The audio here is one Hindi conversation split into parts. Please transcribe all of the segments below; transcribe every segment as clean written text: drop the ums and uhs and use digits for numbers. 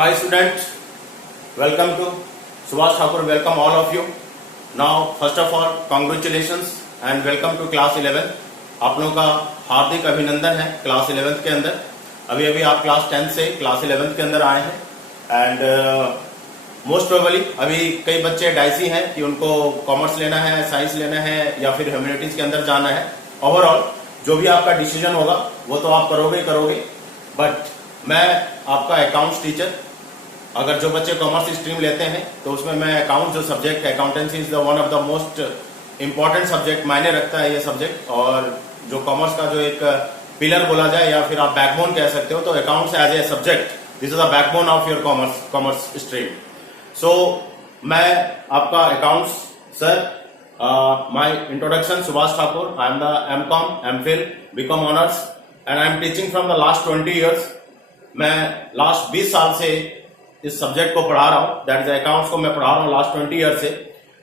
Hi students, welcome to Subhash Thakur. Welcome all of you. Now first of all congratulations and welcome to class 11. आप लोगों का हार्दिक अभिनंदन है क्लास 11th के अंदर. अभी अभी आप क्लास 10 से क्लास 11th के अंदर आए हैं एंड मोस्ट प्रोबेबली अभी कई बच्चे डाइसी हैं कि उनको कॉमर्स लेना है, साइंस लेना है या फिर ह्यूमैनिटीज के अंदर जाना है. ओवरऑल जो भी आपका डिसीजन होगा वो तो आप करोगे, बट मैं आपका अकाउंट्स टीचर. अगर जो बच्चे कॉमर्स स्ट्रीम लेते हैं तो उसमें मैं अकाउंट जो सब्जेक्ट है, accountancy is the one of the most important subject मायने रखता है ये सब्जेक्ट. और जो कॉमर्स का जो एक पिलर बोला जाए या फिर आप बैकबोन कह सकते हो, तो accounts as a subject this is the backbone of your commerce stream. So मैं आपका accounts sir, my introduction Subhash Thakur. I am the MCom, MPhil, BCom honours and I am teaching from the last 20 years. मैं लास्ट 20 साल से इस सब्जेक्ट को पढ़ा रहा हूँ, दैट इज अकाउंट्स को मैं पढ़ा रहा हूँ लास्ट 20 years से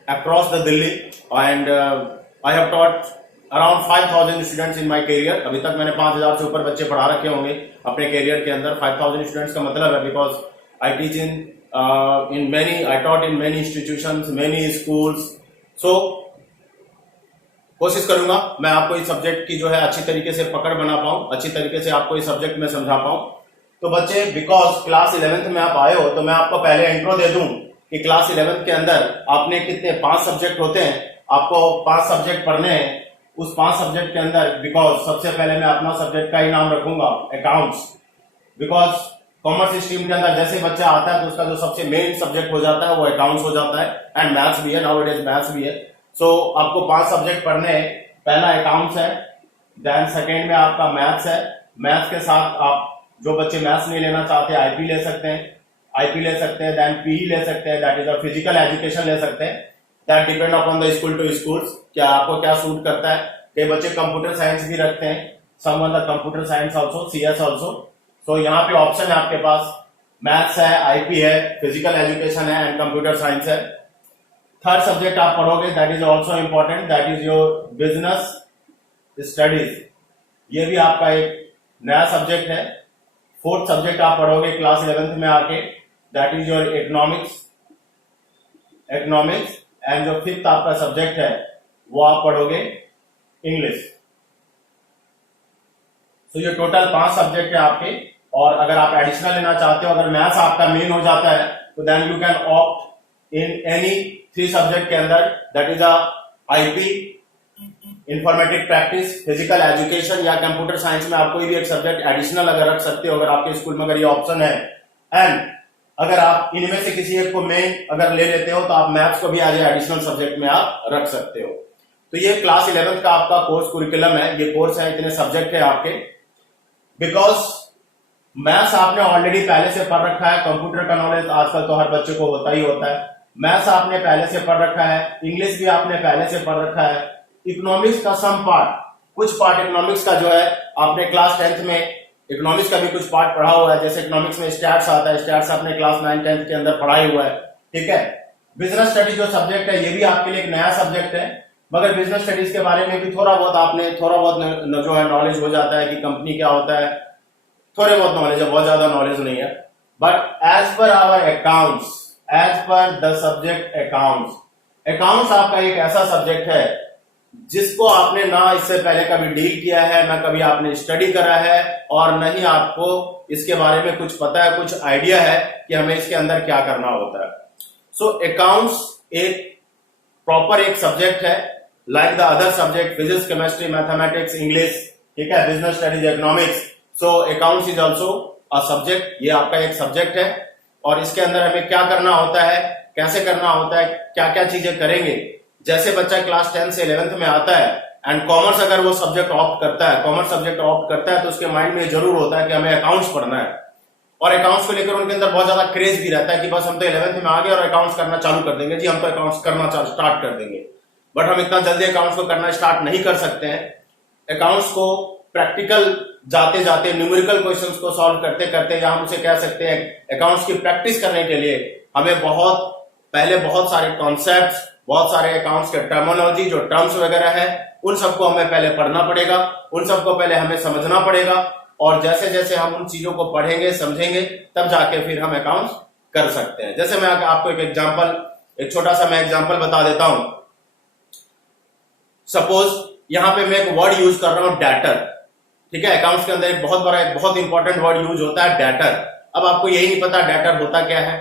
across the Delhi. And I have taught around 5000 students in my career. अभी तक मैंने 5000 से ऊपर बच्चे पढ़ा रखे होंगे अपने करियर के अंदर. 5000 स्टूडेंट्स का मतलब है because I teach I taught in many institutions, many schools. So कोशिश करूंगा मैं आपको इस सब्जेक्ट की जो है अच्छी तरीके से पकड़ बना पाऊं, अच्छी तरीके से आपको इस सब्जेक्ट में समझा पाऊं. तो बच्चे बिकॉज क्लास 11th में आप आए हो तो मैं आपको पहले इंट्रो दे दूं कि क्लास 11th के अंदर आपने कितने 5 सब्जेक्ट होते हैं. आपको 5 सब्जेक्ट पढ़ने हैं. उस 5 सब्जेक्ट के अंदर बिकॉज सबसे पहले मैं अपना सब्जेक्ट का ही नाम रखूंगा अकाउंट्स. बिकॉज कॉमर्स स्ट्रीम के अंदर जैसे बच्चा आता है तो उसका जो सबसे मेन सब्जेक्ट हो जाता है वो अकाउंट्स हो जाता है. एंड मैथ्स भी है, नाउअडेज मैथ्स भी है. सो आपको 5 सब्जेक्ट पढ़ने हैं. पहला अकाउंट्स है, देन सेकेंड में आपका मैथ्स है. मैथ्स के साथ आप जो बच्चे मैथ्स नहीं लेना चाहते आईपी ले सकते हैं, देन पीई ले सकते हैं, that is a physical education ले सकते हैं. That depend upon the school to schools, क्या आपको क्या सूट करता है. कई बच्चे कंप्यूटर साइंस भी रखते हैं, some one the computer science also, CS also. तो यहाँ पे ऑप्शन है आपके पास, मैथ्स है, आईपी है, फिजिकल एजुकेशन है एंड कंप्यूटर साइंस है. थर्ड सब्जेक्ट आप पढ़ोगे that is also important, that is your business studies. ये भी आपका एक नया सब्जेक्ट है. फोर्थ सब्जेक्ट आप पढ़ोगे क्लास 11th में आके, that is your economics. And जो फिफ्थ आपका सब्जेक्ट है वो आप पढ़ोगे इंग्लिश. तो ये टोटल 5 सब्जेक्ट है आपके. और अगर आप एडिशनल लेना चाहते हो, अगर मैथ्स आपका मेन हो जाता है तो then you can opt in any 3 subject के अंदर, that is IP, informatic practice, physical education या कंप्यूटर साइंस में आप कोई भी एक सब्जेक्ट एडिशनल अगर रख सकते हो अगर आपके स्कूल में अगर ये ऑप्शन है. एंड अगर आप इनमें से किसी एक को मेन अगर ले लेते हो तो आप मैथ्स को भी एज एडिशनल सब्जेक्ट में आप रख सकते हो. तो ये क्लास 11th का आपका कोर्स कुरिकुलम है. ये कोर्स है, इतने सब्जेक्ट है आपके. बिकॉज मैथ्स आपने ऑलरेडी पहले से पढ़ रखा है, कंप्यूटर का नॉलेज आजकल तो हर बच्चे को होता ही होता है. मैथ्स आपने पहले से पढ़ रखा है, इंग्लिश भी आपने पहले से पढ़ रखा है. इकोनॉमिक्स का सम पार्ट, कुछ पार्ट इकोनॉमिक्स का जो है आपने क्लास 10th में इकोनॉमिक्स का भी कुछ पार्ट पढ़ा हुआ है. जैसे इकोनॉमिक्स में स्टैट्स आता है, स्टैट्स आपने क्लास 9, 10th के अंदर पढ़ा हुआ है. ठीक है. बिजनेस स्टडीज जो सब्जेक्ट है ये भी आपके लिए एक नया सब्जेक्ट है, मगर बिजनेस स्टडीज के बारे में भी थोड़ा बहुत जो है नॉलेज हो जाता है कि कंपनी क्या होता है. थोड़े बहुत नॉलेज है, बहुत ज्यादा नॉलेज नहीं है. But as per our accounts, as per the subject accounts आपका एक ऐसा सब्जेक्ट है जिसको आपने ना इससे पहले कभी डील किया है, ना कभी आपने स्टडी करा है, और न ही आपको इसके बारे में कुछ पता है, कुछ आइडिया है कि हमें इसके अंदर क्या करना होता है. सो अकाउंट्स एक प्रॉपर एक सब्जेक्ट है, like the other subject physics, chemistry, mathematics, English. ठीक है, business studies, economics. So accounts is also a subject. ये आपका एक सब्जेक्ट है और इसके अंदर हमें क्या करना होता है, कैसे करना होता है, क्या क्या चीजें करेंगे. जैसे बच्चा क्लास 10 से 11th में आता है एंड कॉमर्स अगर वो सब्जेक्ट ऑप्ट करता है, तो उसके माइंड में जरूर होता है कि हमें अकाउंट्स पढ़ना है. और अकाउंट्स को लेकर उनके अंदर बहुत ज्यादा क्रेज भी रहता है कि बस हम तो 11th में आ गए और अकाउंट्स करना चालू कर देंगे जी, हम तो अकाउंट्स करना स्टार्ट कर देंगे. बट हम इतना जल्दी अकाउंट्स को करना स्टार्ट नहीं कर सकते हैं. अकाउंट्स को प्रैक्टिकल जाते जाते, न्यूमेरिकल क्वेश्चंस को सॉल्व करते करते, या हम उसे कह सकते हैं अकाउंट्स की प्रैक्टिस करने के लिए हमें बहुत सारे कॉन्सेप्ट्स, बहुत सारे अकाउंट्स के टर्मिनोलॉजी जो टर्म्स वगैरह है, उन सबको हमें पहले पढ़ना पड़ेगा, उन सबको पहले हमें समझना पड़ेगा. और जैसे जैसे हम उन चीजों को पढ़ेंगे समझेंगे तब जाके फिर हम अकाउंट्स कर सकते हैं। जैसे मैं आपको एक छोटा सा मैं एग्जांपल बता देता हूं। सपोज यहां पे मैं एक वर्ड यूज कर रहा हूं डेटर, ठीक है। अकाउंट्स के अंदर एक बहुत इंपॉर्टेंट वर्ड यूज होता है डेटर। अब आपको यही नहीं पता डेटर होता क्या है।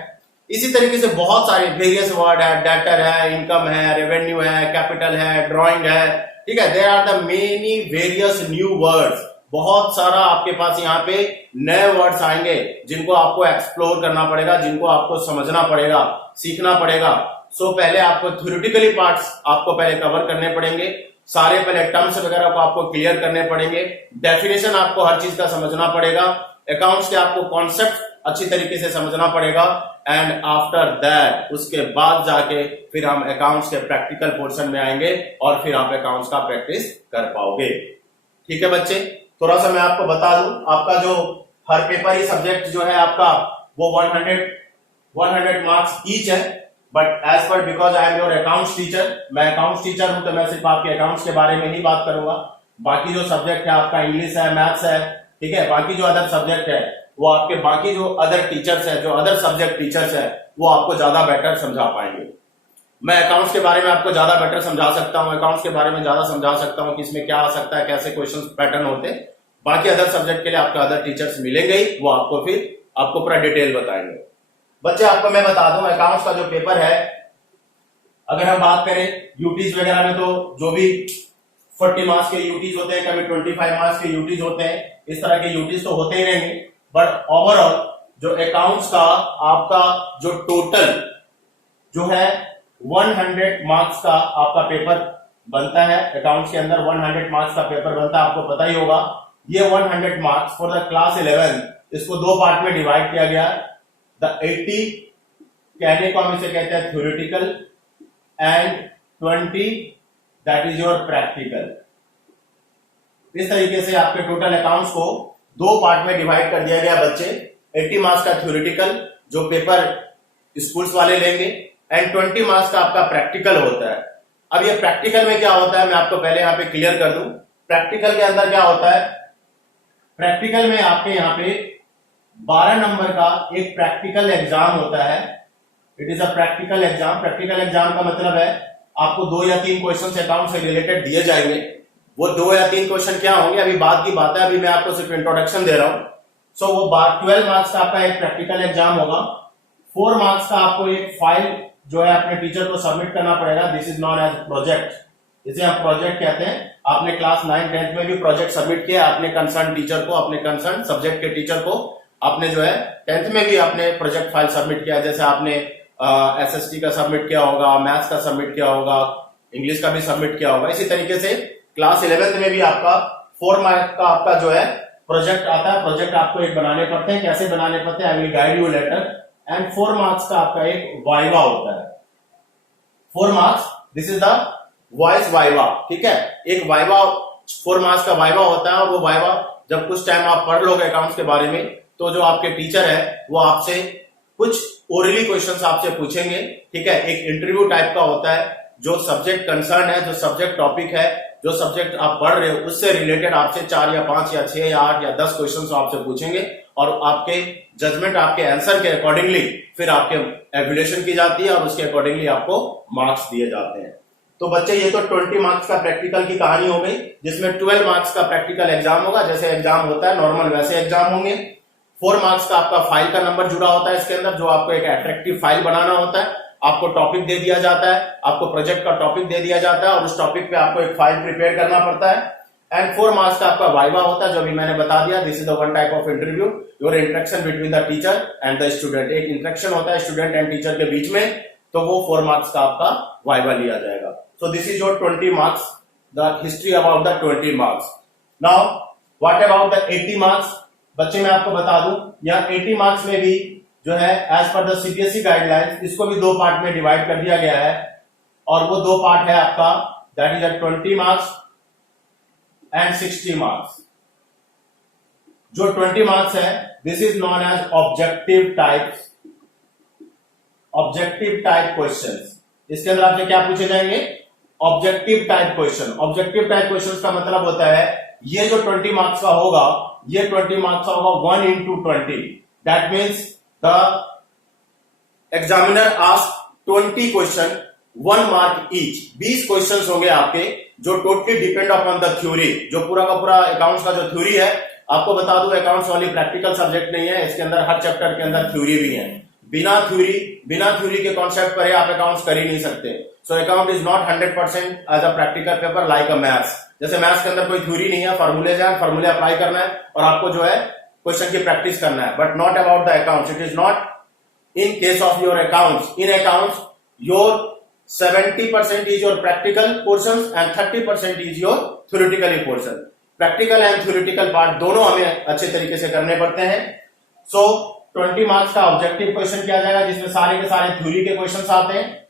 इसी तरीके से बहुत सारे वेरियस वर्ड है, डेटर है, इनकम है, रेवेन्यू है, कैपिटल है, ड्राइंग है, ठीक है। There are the many various new words. बहुत सारा आपके पास यहाँ पे नए वर्ड्स आएंगे जिनको आपको एक्सप्लोर करना पड़ेगा, जिनको आपको समझना पड़ेगा, सीखना पड़ेगा। सो पहले आपको थ्योरेटिकली पार्ट्स आपको पहले कवर करने पड़ेंगे, सारे पहले टर्म्स वगैरह को आपको क्लियर करने पड़ेंगे, डेफिनेशन आपको हर चीज का समझना पड़ेगा, अकाउंट्स के आपको कॉन्सेप्ट अच्छी तरीके से समझना पड़ेगा। एंड आफ्टर दैट उसके बाद जाके फिर हम अकाउंट्स के प्रैक्टिकल पोर्शन में आएंगे और फिर आप अकाउंट्स का प्रैक्टिस कर पाओगे। ठीक है बच्चे, थोड़ा सा मैं आपको बता दूं, आपका जो हर पेपर ही सब्जेक्ट जो है आपका वो 100 मार्क्स ईच है। But as per because I am your accounts teacher, मैं अकाउंट्स टीचर हूं, तो मैं सिर्फ आपके अकाउंट्स के बारे में ही बात करूंगा। बाकी जो सब्जेक्ट है आपका इंग्लिश है, मैथ्स है, ठीक है। बाकी जो अदर सब्जेक्ट है वो आपके बाकी जो अदर टीचर्स है, जो अदर सब्जेक्ट टीचर्स है, वो आपको ज्यादा बेटर समझा पाएंगे। मैं अकाउंट्स के बारे में आपको ज्यादा बेटर समझा सकता हूं, अकाउंट्स के बारे में ज्यादा समझा सकता हूं कि इसमें क्या आ सकता है, कैसे क्वेश्चन पैटर्न होते हैं। बाकी अदर सब्जेक्ट के लिए आपको अदर टीचर्स मिलेंगे ही, वो आपको पूरा डिटेल बताएंगे। बच्चे आपको मैं बता दूं, अकाउंट्स का जो पेपर है, अगर हम बात करें यूटीज वगैरह में, तो जो भी 40 मार्क्स के यूटीज होते हैं, कभी 25 मार्क्स के यूटीज होते हैं, इस तरह के यूटीज तो होते ही रहेंगे। बट ओवरऑल जो अकाउंट्स का आपका जो टोटल जो है 100 मार्क्स का आपका पेपर बनता है। अकाउंट्स के अंदर 100 मार्क्स का पेपर बनता है, आपको पता ही होगा। ये 100 मार्क्स फॉर द क्लास 11, इसको दो पार्ट में डिवाइड किया गया। द 80 कहने को हम इसे कहते हैं theoretical and 20 that is your practical. इस तरीके से आपके टोटल अकाउंट्स को दो पार्ट में डिवाइड कर दिया गया बच्चे। 80 मार्क्स का थ्योरेटिकल जो पेपर स्कूल्स वाले लेंगे, एंड 20 मार्क्स का आपका प्रैक्टिकल होता है। अब ये प्रैक्टिकल में क्या होता है मैं आपको पहले यहाँ पे क्लियर कर दूं। प्रैक्टिकल के अंदर क्या होता है, प्रैक्टिकल में आपके यहाँ पे 12 नंबर का एक प्रैक्टिकल एग्जाम होता है। It is a practical exam. Practical exam का मतलब है आपको 2 या 3 क्वेश्चन अकाउंट से रिलेटेड दिए जाएंगे। वो 2 या 3 क्वेश्चन क्या होंगे अभी बात की बात है, अभी मैं आपको सिर्फ इंट्रोडक्शन दे रहा हूं। सो वो 12 मार्क्स का आपका एक प्रैक्टिकल एग्जाम होगा। 4 मार्क्स का आपको एक फाइल जो है अपने टीचर को सबमिट करना पड़ेगा। This is known as project, इसे हम प्रोजेक्ट कहते हैं। आपने क्लास 9, 10th में भी प्रोजेक्ट सबमिट किया अपने कंसर्न टीचर को, अपने कंसर्न सब्जेक्ट के टीचर को। आपने जो है 10th में भी अपने प्रोजेक्ट फाइल सबमिट किया, जैसे आपने एसएसटी का सबमिट किया होगा, मैथ्स का सबमिट किया होगा, इंग्लिश का भी सबमिट किया होगा। इसी तरीके से क्लास 11th में भी आपका 4 मार्क का आपका जो है प्रोजेक्ट आता है। प्रोजेक्ट आपको एक बनाने पड़ते हैं, कैसे बनाने पड़ते हैं I will guide you later. And 4 marks का आपका एक वाइवा होता है। 4 marks, this is the voice viva, ठीक है। एक वाइवा 4 मार्क्स का वाइवा होता है, और वो वाइवा जब कुछ टाइम आप पढ़ लोगे अकाउंट्स के बारे में, तो जो आपके टीचर है वो आपसे कुछ ओरली क्वेश्चंस आपसे पूछेंगे, ठीक है। एक इंटरव्यू टाइप का होता है। जो सब्जेक्ट कंसर्न है, जो सब्जेक्ट टॉपिक है, जो सब्जेक्ट आप पढ़ रहे हो उससे रिलेटेड आपसे 4 या 5 या 6 या 8 या 10 क्वेश्चंस आपसे पूछेंगे, और आपके जजमेंट, आपके आंसर के अकॉर्डिंगली फिर आपके एवल्यूएशन की जाती है, और उसके अकॉर्डिंगली आपको मार्क्स दिए जाते हैं। तो बच्चे ये तो 20 मार्क्स का प्रैक्टिकल की कहानी हो गई, जिसमें 12 मार्क्स का प्रैक्टिकल एग्जाम होगा। जैसे एग्जाम होता है नॉर्मल वैसे एग्जाम होंगे। 4 मार्क्स का आपका फाइल का नंबर जुड़ा होता है इसके अंदर, जो आपको एक अट्रैक्टिव फाइल बनाना होता है। आपको टॉपिक दे दिया जाता है, आपको प्रोजेक्ट का टॉपिक दे दिया जाता है, और उस टॉपिक पे आपको एक फाइल प्रिपेयर करना पड़ता है। एंड 4 मार्क्स का आपका वाइवा होता है, जो अभी मैंने बता दिया। This is the one type of interview, your interaction between the teacher and the student. एक इंटरेक्शन होता है स्टूडेंट एंड टीचर के बीच में, तो वो 4 मार्क्स का आपका वाइवा लिया जाएगा। So this is your 20 marks, the history about the 20 marks. Now what about the 80 marks. बच्चे मैं आपको बता दूं, यह 80 मार्क्स में भी जो है as per the CBSE guidelines, इसको भी 2 पार्ट में डिवाइड कर दिया गया है। और वो 2 पार्ट है आपका, that is 20 marks and 60 marks. जो 20 मार्क्स है, this is known as objective types, objective type questions. इसके अंदर आपसे क्या पूछे जाएंगे, objective type question. Objective type questions का मतलब होता है ये जो 20 मार्क्स का होगा, ये 20 मार्क्स का होगा 1 into 20. That means the examiner ask 20 question 1 mark each. 20 question होंगे आपके जो totally depend upon the theory. जो पूरा का पूरा अकाउंट्स का जो थ्योरी है, आपको बता दूं अकाउंट्स वाली प्रैक्टिकल सब्जेक्ट नहीं है, इसके अंदर हर चैप्टर के अंदर थ्योरी भी है. बिना थ्योरी के कॉन्सेप्ट पर आप अकाउंट्स कर ही नहीं सकते. So account is not 100% as a practical paper like a maths. जैसे मैथ्स के अंदर कोई थ्योरी नहीं है, फॉर्मूलेज है, फॉर्मूले अप्लाई करना है और आपको जो है क्वेश्चन की प्रैक्टिस करना है, but not about the accounts. It is not in case of your accounts. In accounts your 70% is your practical portions and 30% is your theoretical portion. Practical and theoretical part दोनों हमें अच्छे तरीके से करने पड़ते हैं. सो 20 मार्क्स का ऑब्जेक्टिव क्वेश्चन किया जाएगा जिसमें सारे के सारे थ्योरी के क्वेश्चंस आते हैं.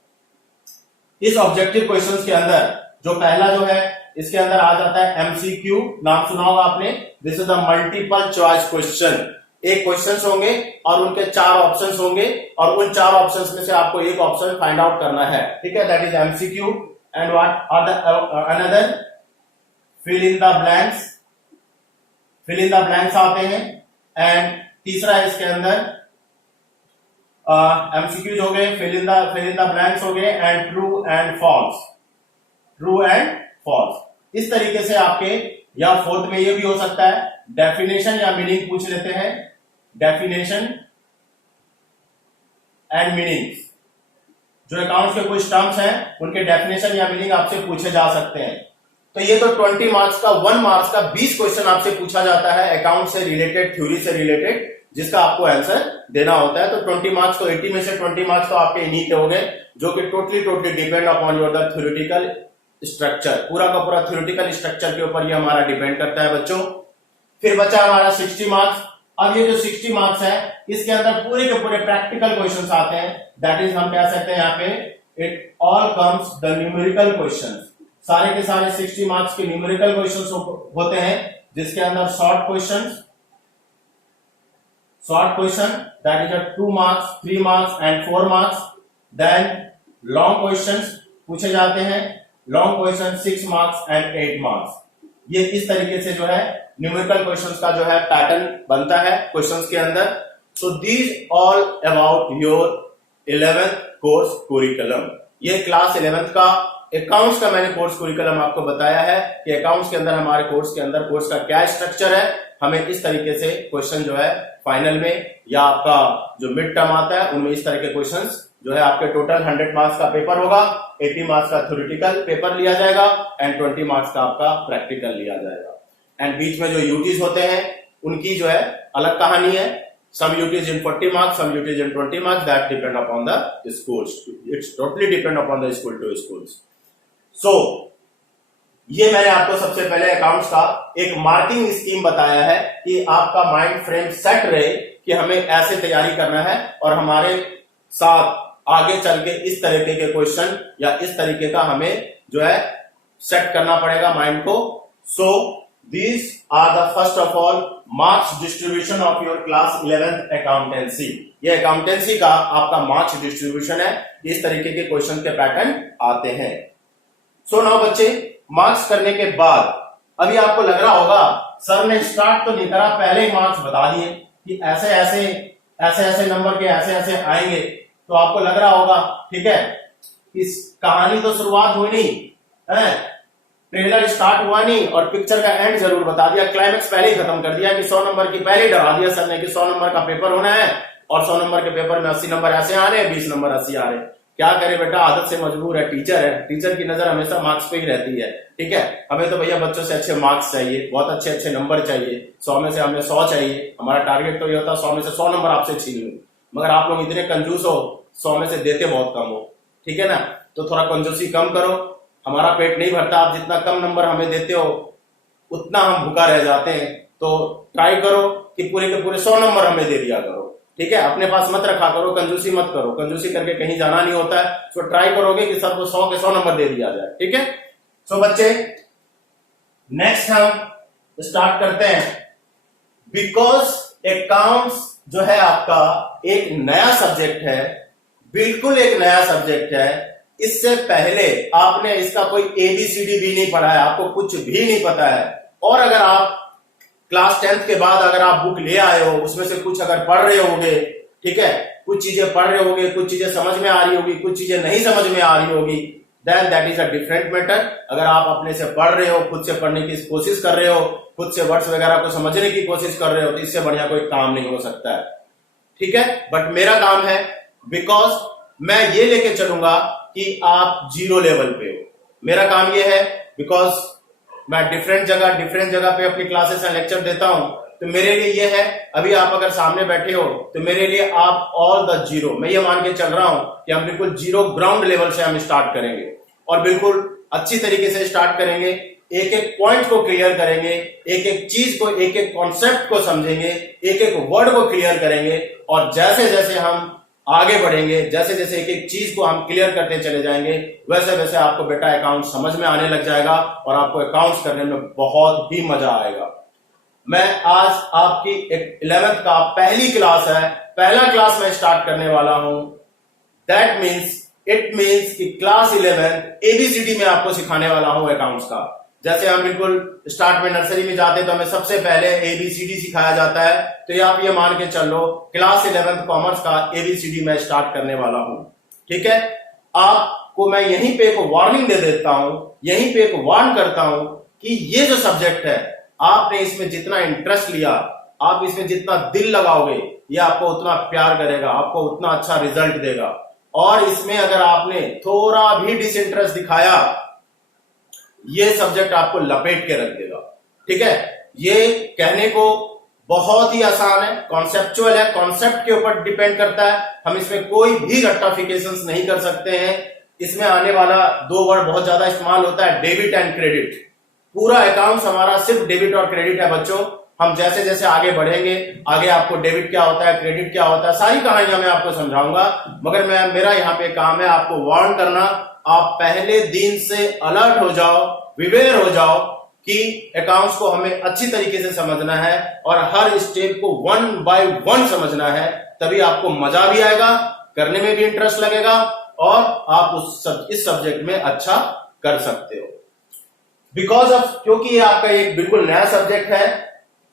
इस ऑब्जेक्टिव क्वेश्चंस के अंदर जो पहला जो है, इसके अंदर आ जाता है एमसीक्यू. नाम सुना होगा आपने. This is the multiple choice question. एक क्वेश्चंस होंगे और उनके 4 ऑप्शंस होंगे और उन 4 ऑप्शंस में से आपको एक ऑप्शन फाइंड आउट करना है. ठीक है, that is MCQ. And what are the another fill in the blanks. Fill in the blanks आते हैं. एंड तीसरा इसके अंदर एमसीक्यूज हो गए, फिल इन द ब्लैंक्स हो गए and true and false. True and false. इस तरीके से आपके, या फोर्थ में ये भी हो सकता है डेफिनेशन या मीनिंग पूछ लेते हैं. Definition and meanings. जो अकाउंट्स के कुछ टर्म्स हैं उनके डेफिनेशन या मीनिंग आपसे पूछे जा सकते हैं. तो ये तो 20 मार्क्स का 1 मार्क्स का 20 क्वेश्चन आपसे पूछा जाता है अकाउंट से रिलेटेड, थ्योरी से रिलेटेड, जिसका आपको आंसर देना होता है. तो 20 मार्क्स तो 80 में से 20 मार्क्स तो आपके इन्हीं के हो गए जो कि totally depend upon your the theoretical structure. पूरा का पूरा थ्योरेटिकल स्ट्रक्चर के ऊपर ये हमारा डिपेंड करता है बच्चों. फिर बचा हमारा 60 मार्क्स. अब ये जो 60 मार्क्स है इसके अंदर पूरे के पूरे प्रैक्टिकल क्वेश्चंस आते हैं. दैट इज हम कह सकते हैं यहाँ पे it all comes the numerical questions. सारे के सारे 60 मार्क्स के न्यूमेरिकल क्वेश्चंस होते हैं जिसके अंदर short question that is 2 marks, 3 marks and 4 marks. Then long questions पूछे जाते हैं. Long question 6 marks and 8 marks. ये इस तरीके से जो है न्यूमेरिकल क्वेश्चंस का जो है पैटर्न बनता है क्वेश्चंस के अंदर. So these all about your 11th course curriculum. ये क्लास 11th का अकाउंट्स का मैंने कोर्स कुरिकुलम आपको बताया है कि अकाउंट्स के अंदर हमारे कोर्स के अंदर कोर्स का क्या स्ट्रक्चर है. हमें इस तरीके से क्वेश्चन जो है फाइनल में या आपका जो मिड टर्म आता है उनमें इस तरह के क्वेश्चंस जो है आपके टोटल 100 मार्क्स का पेपर होगा. 80 मार्क्स का थ्योरेटिकल पेपर लिया जाएगा एंड 20 मार्क्स का आपका प्रैक्टिकल लिया जाएगा. एंड बीच में जो यूटीज होते हैं उनकी जो है अलग कहानी है. Some UTs in 40 marks, some UTs in 20 marks. That depend upon the schools. It's totally depend upon the school to schools. So ये मैंने आपको सबसे पहले अकाउंट्स का एक मार्किंग स्कीम बताया है कि आपका माइंड फ्रेम सेट रहे कि हमें ऐसे तैयारी करना है और हमारे साथ आगे चल के इस तरीके के क्वेश्चन या इस तरीके का हमें जो है सेट करना पड़ेगा माइंड को. So these are the first of all marks distribution of your class 11th accountancy. ये अकाउंटेंसी का आपका मार्क्स डिस्ट्रीब्यूशन है. इस तरीके के क्वेश्चन के पैटर्न आते हैं. सो नाउ बच्चे, मार्क्स करने के बाद अभी आपको लग रहा होगा सर ने स्टार्ट तो नहीं करा, पहले ही मार्क्स बता दिए कि ऐसे ऐसे नंबर के ऐसे ऐसे आएंगे. तो आपको लग रहा होगा ठीक है, इस कहानी तो शुरुआत हुई नहीं है, ट्रेलर स्टार्ट हुआ नहीं और पिक्चर का एंड जरूर बता दिया, क्लाइमेक्स पहले ही खत्म कर दिया कि 100 नंबर की पहले ही डरा दिया सर ने कि 100 नंबर का पेपर होना है और 100 नंबर के पेपर में 80 नंबर ऐसे आ रहे हैं, 20 नंबर 80 आ रहे हैं. क्या करे बेटा, आदत से मजबूर है, टीचर है, टीचर की नजर हमेशा मार्क्स पे ही रहती है. ठीक है, हमें तो भैया बच्चों से अच्छे मार्क्स चाहिए, बहुत अच्छे अच्छे नंबर चाहिए. 100 में से हमें 100 चाहिए. हमारा टारगेट तो ये होता है 100 में से 100 नंबर आपसे छीन लूं. मगर आप लोग इतने कंजूस हो, 100 में से देते बहुत कम हो. ठीक है ना, तो थोड़ा कंजूसी कम करो. हमारा पेट नहीं भरता, आप जितना कम नंबर हमें देते हो उतना हम भूखा रह जाते हैं. तो ट्राई करो कि पूरे के पूरे 100 नंबर हमें दे दिया करो. ठीक है, अपने पास मत रखा करो, कंजूसी मत करो. कंजूसी करके कहीं जाना नहीं होता है. तो ट्राई करोगे कि सबको 100 के 100 नंबर दे दिया जाए. ठीक है. सो बच्चे, नेक्स्ट हम स्टार्ट करते हैं. बिकॉज अकाउंट्स जो है आपका एक नया सब्जेक्ट है, बिल्कुल एक नया सब्जेक्ट है. इससे पहले आपने इसका कोई ABCD भी नहीं पढ़ा है, आपको कुछ भी नहीं पता है. और अगर आप क्लास 10th के बाद अगर आप बुक ले आए हो, उसमें से कुछ अगर पढ़ रहे होगे, ठीक है, कुछ चीजें पढ़ रहे होगे, कुछ चीजें समझ में आ रही होगी, कुछ चीजें नहीं समझ में आ रही होगी, then that is a different matter. अगर आप अपने से पढ़ रहे हो, खुद से पढ़ने की कोशिश कर रहे हो, खुद से वर्ड्स वगैरह को समझने की कोशिश कर रहे हो, तो इससे बढ़िया कोई काम नहीं हो सकता है, ठीक है। बट मेरा काम है, बिकॉज मैं ये लेके चलूंगा कि आप 0 लेवल पे हो। मेरा काम ये है, बिकॉज मैं डिफरेंट जगह पे अपनी क्लासेस एंड लेक्चर देता हूं, तो मेरे लिए ये है, अभी आप अगर सामने बैठे हो तो मेरे लिए आप ऑल द 0, मैं ये मान के चल रहा हूं कि हम बिल्कुल 0 ग्राउंड लेवल से हम स्टार्ट करेंगे और बिल्कुल अच्छी तरीके से स्टार्ट करेंगे। एक एक पॉइंट को क्लियर करेंगे, एक एक चीज को, एक एक कॉन्सेप्ट को समझेंगे, एक एक वर्ड को क्लियर करेंगे, और जैसे जैसे हम आगे बढ़ेंगे, जैसे जैसे एक एक चीज को हम क्लियर करते चले जाएंगे, वैसे वैसे आपको बेटा अकाउंट समझ में आने लग जाएगा और आपको अकाउंट्स करने में बहुत ही मजा आएगा। मैं आज आपकी 11th का पहली क्लास है, पहला क्लास मैं स्टार्ट करने वाला हूं। दैट मीन्स, इट मीन्स कि क्लास 11 ABCD में आपको सिखाने वाला हूं अकाउंट्स का। जैसे हम बिल्कुल स्टार्ट में नर्सरी में जाते तो हमें सबसे पहले ABCD सिखाया जाता है, तो ये आप ये मान के चलो क्लास 11th कॉमर्स का ABCD मैं स्टार्ट करने वाला हूं, ठीक है। आपको मैं यहीं पे एक वार्निंग दे देता हूं, यहीं पे एक वार्न करता हूं कि ये जो सब्जेक्ट है, आपने इसमें जितना इंटरेस्ट लिया, आप इसमें जितना दिल लगाओगे, ये आपको उतना प्यार करेगा, आपको उतना अच्छा रिजल्ट देगा। और इसमें अगर आपने थोड़ा भी डिसइंटरेस्ट दिखाया, ये सब्जेक्ट आपको लपेट के रख देगा, ठीक है। ये कहने को बहुत ही आसान है, कॉन्सेप्चुअल है, कॉन्सेप्ट के ऊपर डिपेंड करता है, हम इसमें कोई भी रट्टाफिकेशंस नहीं कर सकते हैं। इसमें आने वाला 2 वर्ड बहुत ज्यादा इस्तेमाल होता है, डेबिट एंड क्रेडिट। पूरा अकाउंट्स हमारा सिर्फ डेबिट और क्रेडिट है बच्चों। हम जैसे जैसे आगे बढ़ेंगे, आगे आपको डेबिट क्या होता है, क्रेडिट क्या होता है, सारी कहानियां मैं आपको समझाऊंगा। मगर मेरा यहाँ पे काम है आपको वार्न करना। आप पहले दिन से अलर्ट हो जाओ, विवेयर हो जाओ कि अकाउंट्स को हमें अच्छी तरीके से समझना है और हर स्टेप को 1 बाय 1 समझना है, तभी आपको मजा भी आएगा, करने में भी इंटरेस्ट लगेगा और आप इस सब्जेक्ट में अच्छा कर सकते हो। बिकॉज ऑफ, क्योंकि ये आपका एक बिल्कुल नया सब्जेक्ट है,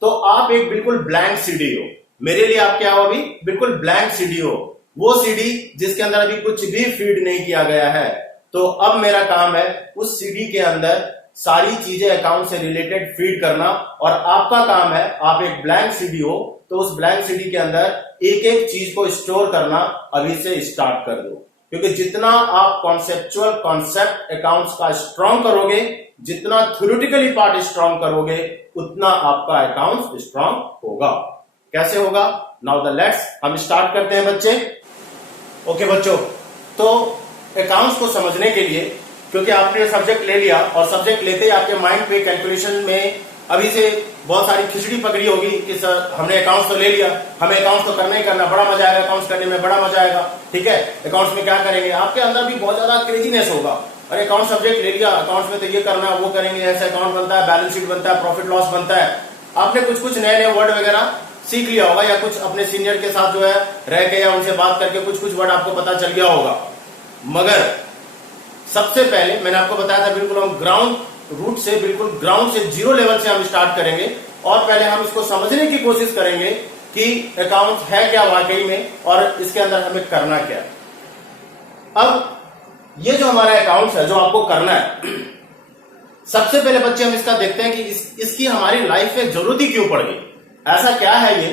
तो आप एक बिल्कुल ब्लैंक सीडी हो। मेरे लिए आप क्या हो, अभी बिल्कुल ब्लैंक सीडी हो, वो सीडी जिसके अंदर अभी कुछ भी फीड नहीं किया गया है। तो अब मेरा काम है उस सीडी के अंदर सारी चीजें अकाउंट से रिलेटेड फीड करना, और आपका काम है, आप एक ब्लैंक सीडी हो तो उस ब्लैंक सीडी के अंदर एक एक चीज को स्टोर करना अभी से स्टार्ट कर दो। क्योंकि जितना आप कॉन्सेप्चुअल कॉन्सेप्ट अकाउंट्स का स्ट्रॉन्ग करोगे, जितना थ्योरेटिकली पार्ट स्ट्रॉन्ग करोगे, उतना आपका अकाउंट स्ट्रॉन्ग होगा। कैसे होगा? नाउ द लेट्स, हम स्टार्ट करते हैं बच्चे। ओके बच्चों, तो अकाउंट्स को समझने के लिए, क्योंकि आपने सब्जेक्ट ले लिया और सब्जेक्ट लेते ही आपके माइंड पे कैलकुलेशन में अभी से बहुत सारी खिचड़ी पकड़ी होगी कि सर हमने अकाउंट्स तो ले लिया, हमें अकाउंट्स तो करना ही करना, बड़ा मजा आएगा अकाउंट्स करने में, बड़ा मजा आएगा, ठीक है। अकाउंट्स में क्या करेंगे, आपके अंदर भी बहुत ज्यादा क्रेजीनेस होगा, अरे अकाउंट सब्जेक्ट ले लिया, अकाउंट्स में तो ये करना है, वो करेंगे, ऐसा अकाउंट बनता है, बैलेंस शीट बनता है, प्रॉफिट लॉस बनता है। आपने कुछ कुछ नए नए वर्ड वगैरह सीख लिया होगा, या कुछ अपने सीनियर के साथ जो है रह के या उनसे बात करके कुछ कुछ वर्ड आपको पता चल गया होगा। मगर सबसे पहले मैंने आपको बताया था, बिल्कुल हम ग्राउंड रूट से, बिल्कुल ग्राउंड से 0 लेवल से हम स्टार्ट करेंगे और पहले हम इसको समझने की कोशिश करेंगे कि अकाउंट है क्या वाकई में और इसके अंदर हमें करना क्या। अब ये जो हमारा अकाउंट्स है, जो आपको करना है, सबसे पहले बच्चे हम इसका देखते हैं कि इसकी हमारी लाइफ में जरूरत ही क्यों पड़ गई। ऐसा क्या है ये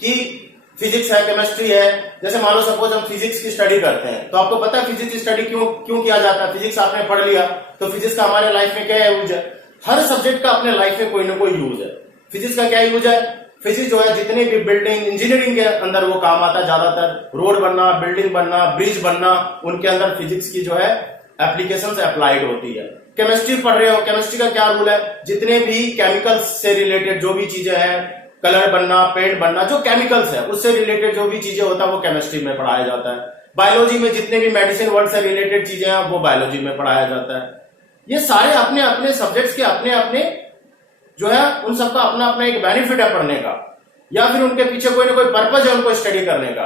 कि फिजिक्स है, केमिस्ट्री है, जैसे मान लो सपोज हम फिजिक्स की स्टडी करते हैं, तो आपको पता है फिजिक्स की स्टडी क्यों किया जाता है। फिजिक्स आपने पढ़ लिया तो फिजिक्स का हमारे लाइफ में क्या यूज है। हर सब्जेक्ट का अपने लाइफ में कोई ना कोई यूज है। फिजिक्स का क्या यूज है, फिजिक्स जो है जितने भी बिल्डिंग इंजीनियरिंग के अंदर वो काम आता है, ज्यादातर रोड बनना, बिल्डिंग बनना, ब्रिज बनना, उनके अंदर फिजिक्स की जो है एप्लीकेशन अप्लाइड होती है। केमिस्ट्री पढ़ रहे हो, केमिस्ट्री का क्या रूल है, जितने भी केमिकल्स से रिलेटेड जो भी चीजें हैं, कलर बनना, पेंट बनना, जो केमिकल्स है उससे रिलेटेड जो भी चीजें होता है वो केमिस्ट्री में पढ़ाया जाता है। बायोलॉजी में जितने भी मेडिसिन वर्ड से रिलेटेड चीजें हैं वो बायोलॉजी में पढ़ाया जाता है। ये सारे अपने अपने सब्जेक्ट्स के अपने अपने जो है, उन सबका अपना अपना एक बेनिफिट है पढ़ने का, या फिर उनके पीछे कोई ना कोई पर्पज है उनको स्टडी करने का।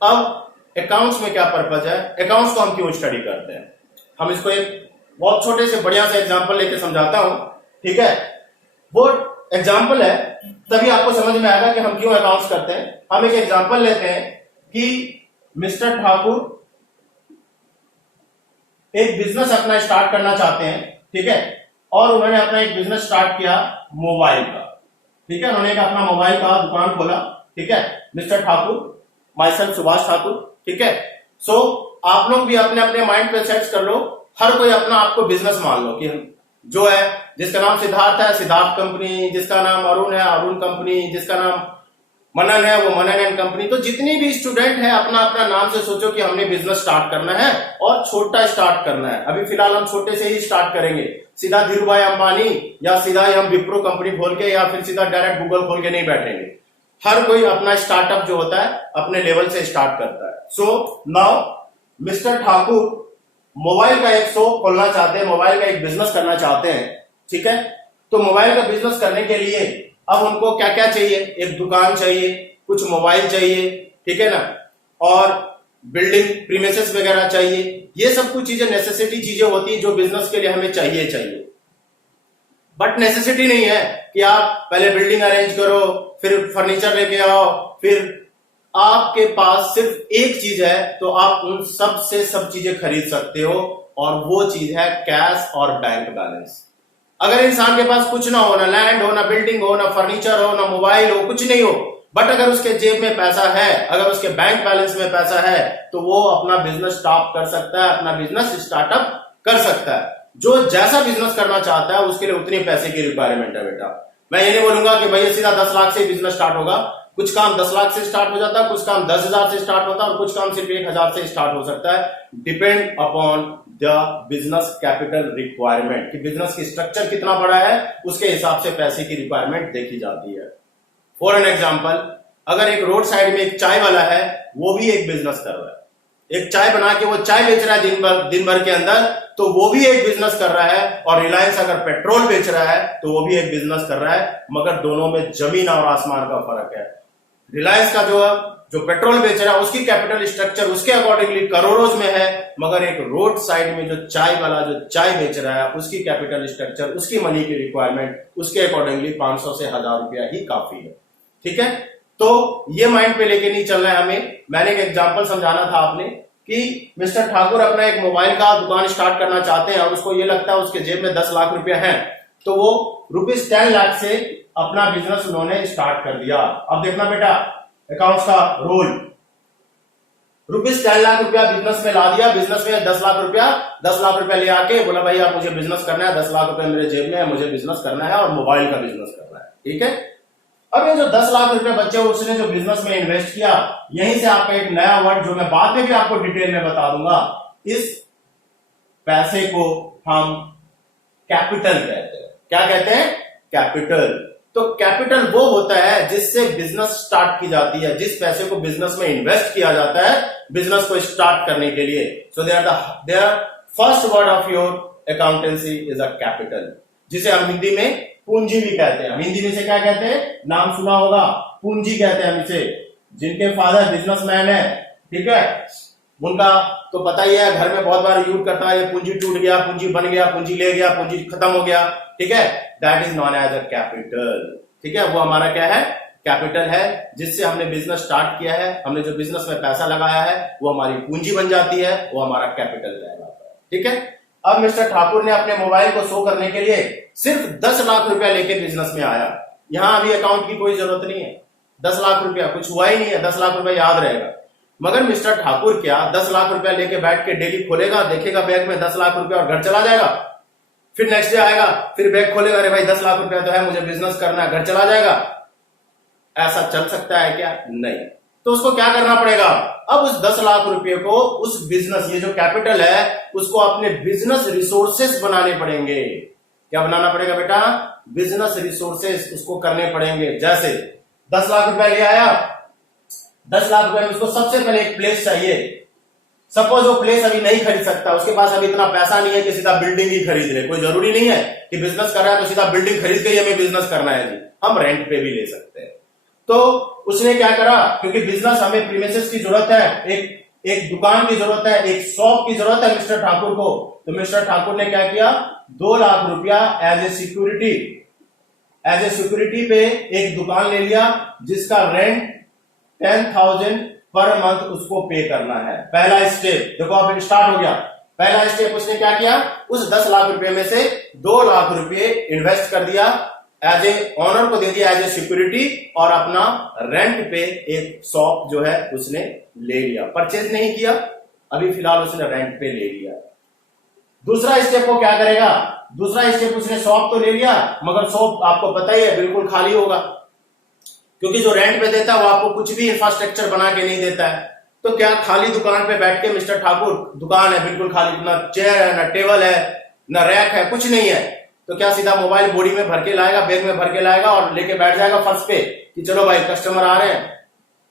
अब अकाउंट्स में क्या पर्पज है, अकाउंट्स को हम क्यों स्टडी करते हैं, हम इसको एक बहुत छोटे से बढ़िया से एग्जांपल लेके समझाता हूं, ठीक है। वो एग्जाम्पल है, तभी आपको समझ में आएगा कि हम क्यों अकाउंट्स करते हैं। हम एक एग्जाम्पल लेते हैं कि मिस्टर ठाकुर एक बिजनेस अपना स्टार्ट करना चाहते हैं, ठीक है, और उन्होंने अपना एक बिजनेस स्टार्ट किया मोबाइल का, ठीक है, उन्होंने एक अपना मोबाइल का दुकान खोला, ठीक है, mister Thakur, my self Subhash Thakur, ठीक है। सो आप लोग भी अपने अपने माइंड पे सेट कर लो, हर कोई अपना आपको बिजनेस मान लो कि जो है, जिसका नाम सिद्धार्थ है सिद्धार्थ कंपनी, जिसका नाम अरुण है अरुण कंपनी, जिसका नाम मनन है वो मनन एंड कंपनी। तो जितनी भी स्टूडेंट है अपना अपना नाम से सोचो कि हमने बिजनेस स्टार्ट करना है और छोटा स्टार्ट करना है। अभी फिलहाल हम छोटे से ही स्टार्ट करेंगे, सीधा धीरू भाई अंबानी या सीधा हम विप्रो कंपनी खोल के या फिर सीधा डायरेक्ट गूगल खोल के नहीं बैठेंगे। हर कोई अपना स्टार्टअप जो होता है अपने लेवल से स्टार्ट करता है। So now mister Thakur mobile का एक शॉप खोलना चाहते हैं, मोबाइल का एक बिजनेस करना चाहते हैं, ठीक है। तो मोबाइल का बिजनेस करने के लिए अब उनको क्या क्या चाहिए, एक दुकान चाहिए, कुछ मोबाइल चाहिए, ठीक है ना, और बिल्डिंग प्रीमिसेस वगैरह चाहिए। ये सब कुछ चीजें नेसेसिटी चीजें होती है जो बिजनेस के लिए हमें चाहिए। बट नेसेसिटी नहीं है कि आप पहले बिल्डिंग अरेंज करो, फिर फर्नीचर लेके आओ, फिर आपके पास सिर्फ एक चीज है तो आप उन सब से सब चीजें खरीद सकते हो, और वो चीज है कैश और बैंक बैलेंस। अगर इंसान के पास कुछ ना हो, ना लैंड हो, ना बिल्डिंग हो, ना फर्नीचर हो, ना मोबाइल हो, कुछ नहीं हो, बट अगर उसके जेब में पैसा है, अगर उसके बैंक बैलेंस में पैसा है, तो वो अपना बिजनेस स्टार्ट कर सकता है, अपना बिजनेस स्टार्टअप कर सकता है। जो जैसा बिजनेस करना चाहता है उसके लिए उतनी पैसे की रिक्वायरमेंट है बेटा। मैं ये नहीं बोलूंगा कि भैया सीधा 10 लाख से बिजनेस स्टार्ट होगा। कुछ काम 10 लाख से स्टार्ट हो जाता है, कुछ काम 10,000 से स्टार्ट होता है, और कुछ काम सिर्फ 1,000 से स्टार्ट हो सकता है। Depend upon the business capital requirement, कि बिजनेस की स्ट्रक्चर कितना बड़ा है उसके हिसाब से पैसे की रिक्वायरमेंट देखी जाती है। फॉर एन एग्जाम्पल, अगर एक रोड साइड में एक चाय वाला है, वो भी एक बिजनेस कर रहा है, एक चाय बना के वो चाय बेच रहा है दिन भर के अंदर, तो वो भी एक बिजनेस कर रहा है। और रिलायंस अगर पेट्रोल बेच रहा है तो वो भी एक बिजनेस कर रहा है, मगर दोनों में जमीन और आसमान का फर्क है। रिलायंस का जो पेट्रोल बेच रहा है उसकी कैपिटल स्ट्रक्चर उसके अकॉर्डिंगली करोड़ों में है, मगर एक रोड साइड में जो चाय वाला जो चाय बेच रहा है उसकी कैपिटल स्ट्रक्चर, उसकी मनी की रिक्वायरमेंट उसके अकॉर्डिंगली 500 से 1000 रुपया ही काफी है, ठीक है। तो ये माइंड पे लेके नहीं चलना है हमें। मैंने एक एग्जांपल समझाना था आपने कि मिस्टर ठाकुर अपना एक मोबाइल का दुकान स्टार्ट करना चाहते हैं और उसको ये लगता है उसके जेब में 10 लाख रुपया है, तो वो ₹10 लाख से अपना बिजनेस उन्होंने स्टार्ट कर दिया। अब देखना बेटा अकाउंट्स का रोल, ₹10 लाख रुपया बिजनेस में ला दिया, बिजनेस में 10 लाख रुपया ले आके बोला भाई आप मुझे बिजनेस करना है, 10 लाख रुपया मेरे जेब में है, मुझे बिजनेस करना है और मोबाइल का बिजनेस करना है, ठीक है। अब ये जो 10 लाख रुपया बच्चे उसने जो बिजनेस में इन्वेस्ट किया, यहीं से आपका एक नया वर्ड जो मैं बाद में भी आपको डिटेल में बता दूंगा, इस पैसे को हम कैपिटल कहते हैं। क्या कहते हैं? कैपिटल। तो कैपिटल वो होता है जिससे बिजनेस स्टार्ट की जाती है, जिस पैसे को बिजनेस में इन्वेस्ट किया जाता है बिजनेस को स्टार्ट करने के लिए। So there first word of your accountancy is a capital, जिसे हम हिंदी में पूंजी भी कहते हैं। हम हिंदी में से क्या कहते हैं? नाम सुना होगा, पूंजी कहते हैं हम इसे। जिनके फादर बिजनेसमैन है, ठीक है, उनका तो पता ही है, घर में बहुत बार यूज करता है, ये पूंजी टूट गया, पूंजी बन गया, पूंजी ले गया, पूंजी खत्म हो गया, ठीक है, that is known as a capital, ठीक है। वो हमारा क्या है? कैपिटल है, जिससे हमने बिजनेस स्टार्ट किया है, हमने जो बिजनेस में पैसा लगाया है वो हमारी पूंजी बन जाती है, वो हमारा कैपिटल कहलाता है, ठीक है। अब मिस्टर ठाकुर ने अपने मोबाइल को शो करने के लिए सिर्फ 10 लाख रुपया लेके बिजनेस में आया। यहां अभी अकाउंट की कोई जरूरत नहीं है, 10 लाख रुपया कुछ हुआ ही नहीं है, 10 लाख रुपया याद रहेगा। मगर मिस्टर ठाकुर क्या 10 लाख रुपया लेके बैठ के डेली खोलेगा, देखेगा बैग में 10 लाख रुपया और घर चला जाएगा? फिर नेक्स्ट डे आएगा, फिर बैग खोलेगा, अरे भाई 10 लाख रुपया तो है, मुझे बिजनेस करना है, घर चला जाएगा? ऐसा चल सकता है क्या? नहीं। तो उसको क्या करना पड़ेगा? अब उस 10 लाख रुपए को उस बिजनेस, ये जो कैपिटल है, उसको अपने बिजनेस रिसोर्सेस बनाने पड़ेंगे। क्या बनाना पड़ेगा बेटा? बिजनेस रिसोर्सेस उसको करने पड़ेंगे। जैसे 10 लाख रुपया ले आया, 10 लाख रुपए में उसको सबसे पहले एक प्लेस चाहिए। सपोज वो प्लेस अभी नहीं खरीद सकता, उसके पास अभी इतना पैसा नहीं है कि सीधा बिल्डिंग ही खरीद ले। कोई जरूरी नहीं है कि बिजनेस कर रहा है तो सीधा बिल्डिंग खरीद के ही हमें बिजनेस करना है जी, हम रेंट पे भी ले सकते हैं। तो उसने क्या करा, क्योंकि बिजनेस हमें प्रीमिसेस की जरूरत है, एक दुकान की जरूरत है, एक शॉप की जरूरत है मिस्टर ठाकुर को। तो मिस्टर ठाकुर ने क्या किया, 2 लाख रुपया as a security as a security पे एक दुकान ले लिया जिसका रेंट 10,000 पर मंथ उसको पे करना है। पहला स्टेप देखो अब स्टार्ट हो गया। पहला स्टेप उसने क्या किया, उस 10 लाख रुपए में से 2 लाख रुपए इन्वेस्ट कर दिया, एज ए ऑनर को दे दिया एज ए सिक्योरिटी, और अपना रेंट पे एक शॉप जो है उसने ले लिया। परचेज नहीं किया, अभी फिलहाल उसने रेंट पे ले लिया। दूसरा स्टेप वो क्या करेगा, दूसरा स्टेप उसने शॉप तो ले लिया, मगर शॉप आपको पता ही है बिल्कुल खाली होगा, क्योंकि जो रेंट पे देता है वो आपको कुछ भी इंफ्रास्ट्रक्चर बना के नहीं देता है। तो क्या खाली दुकान पे बैठ के मिस्टर ठाकुर, दुकान है बिल्कुल खाली, ना चेयर है, ना टेबल है, ना रैक है, कुछ नहीं है, तो क्या सीधा मोबाइल बोरी में भर के लाएगा, बैग में भर के लाएगा और लेके बैठ जाएगा फर्श पे कि चलो भाई कस्टमर आ रहे हैं,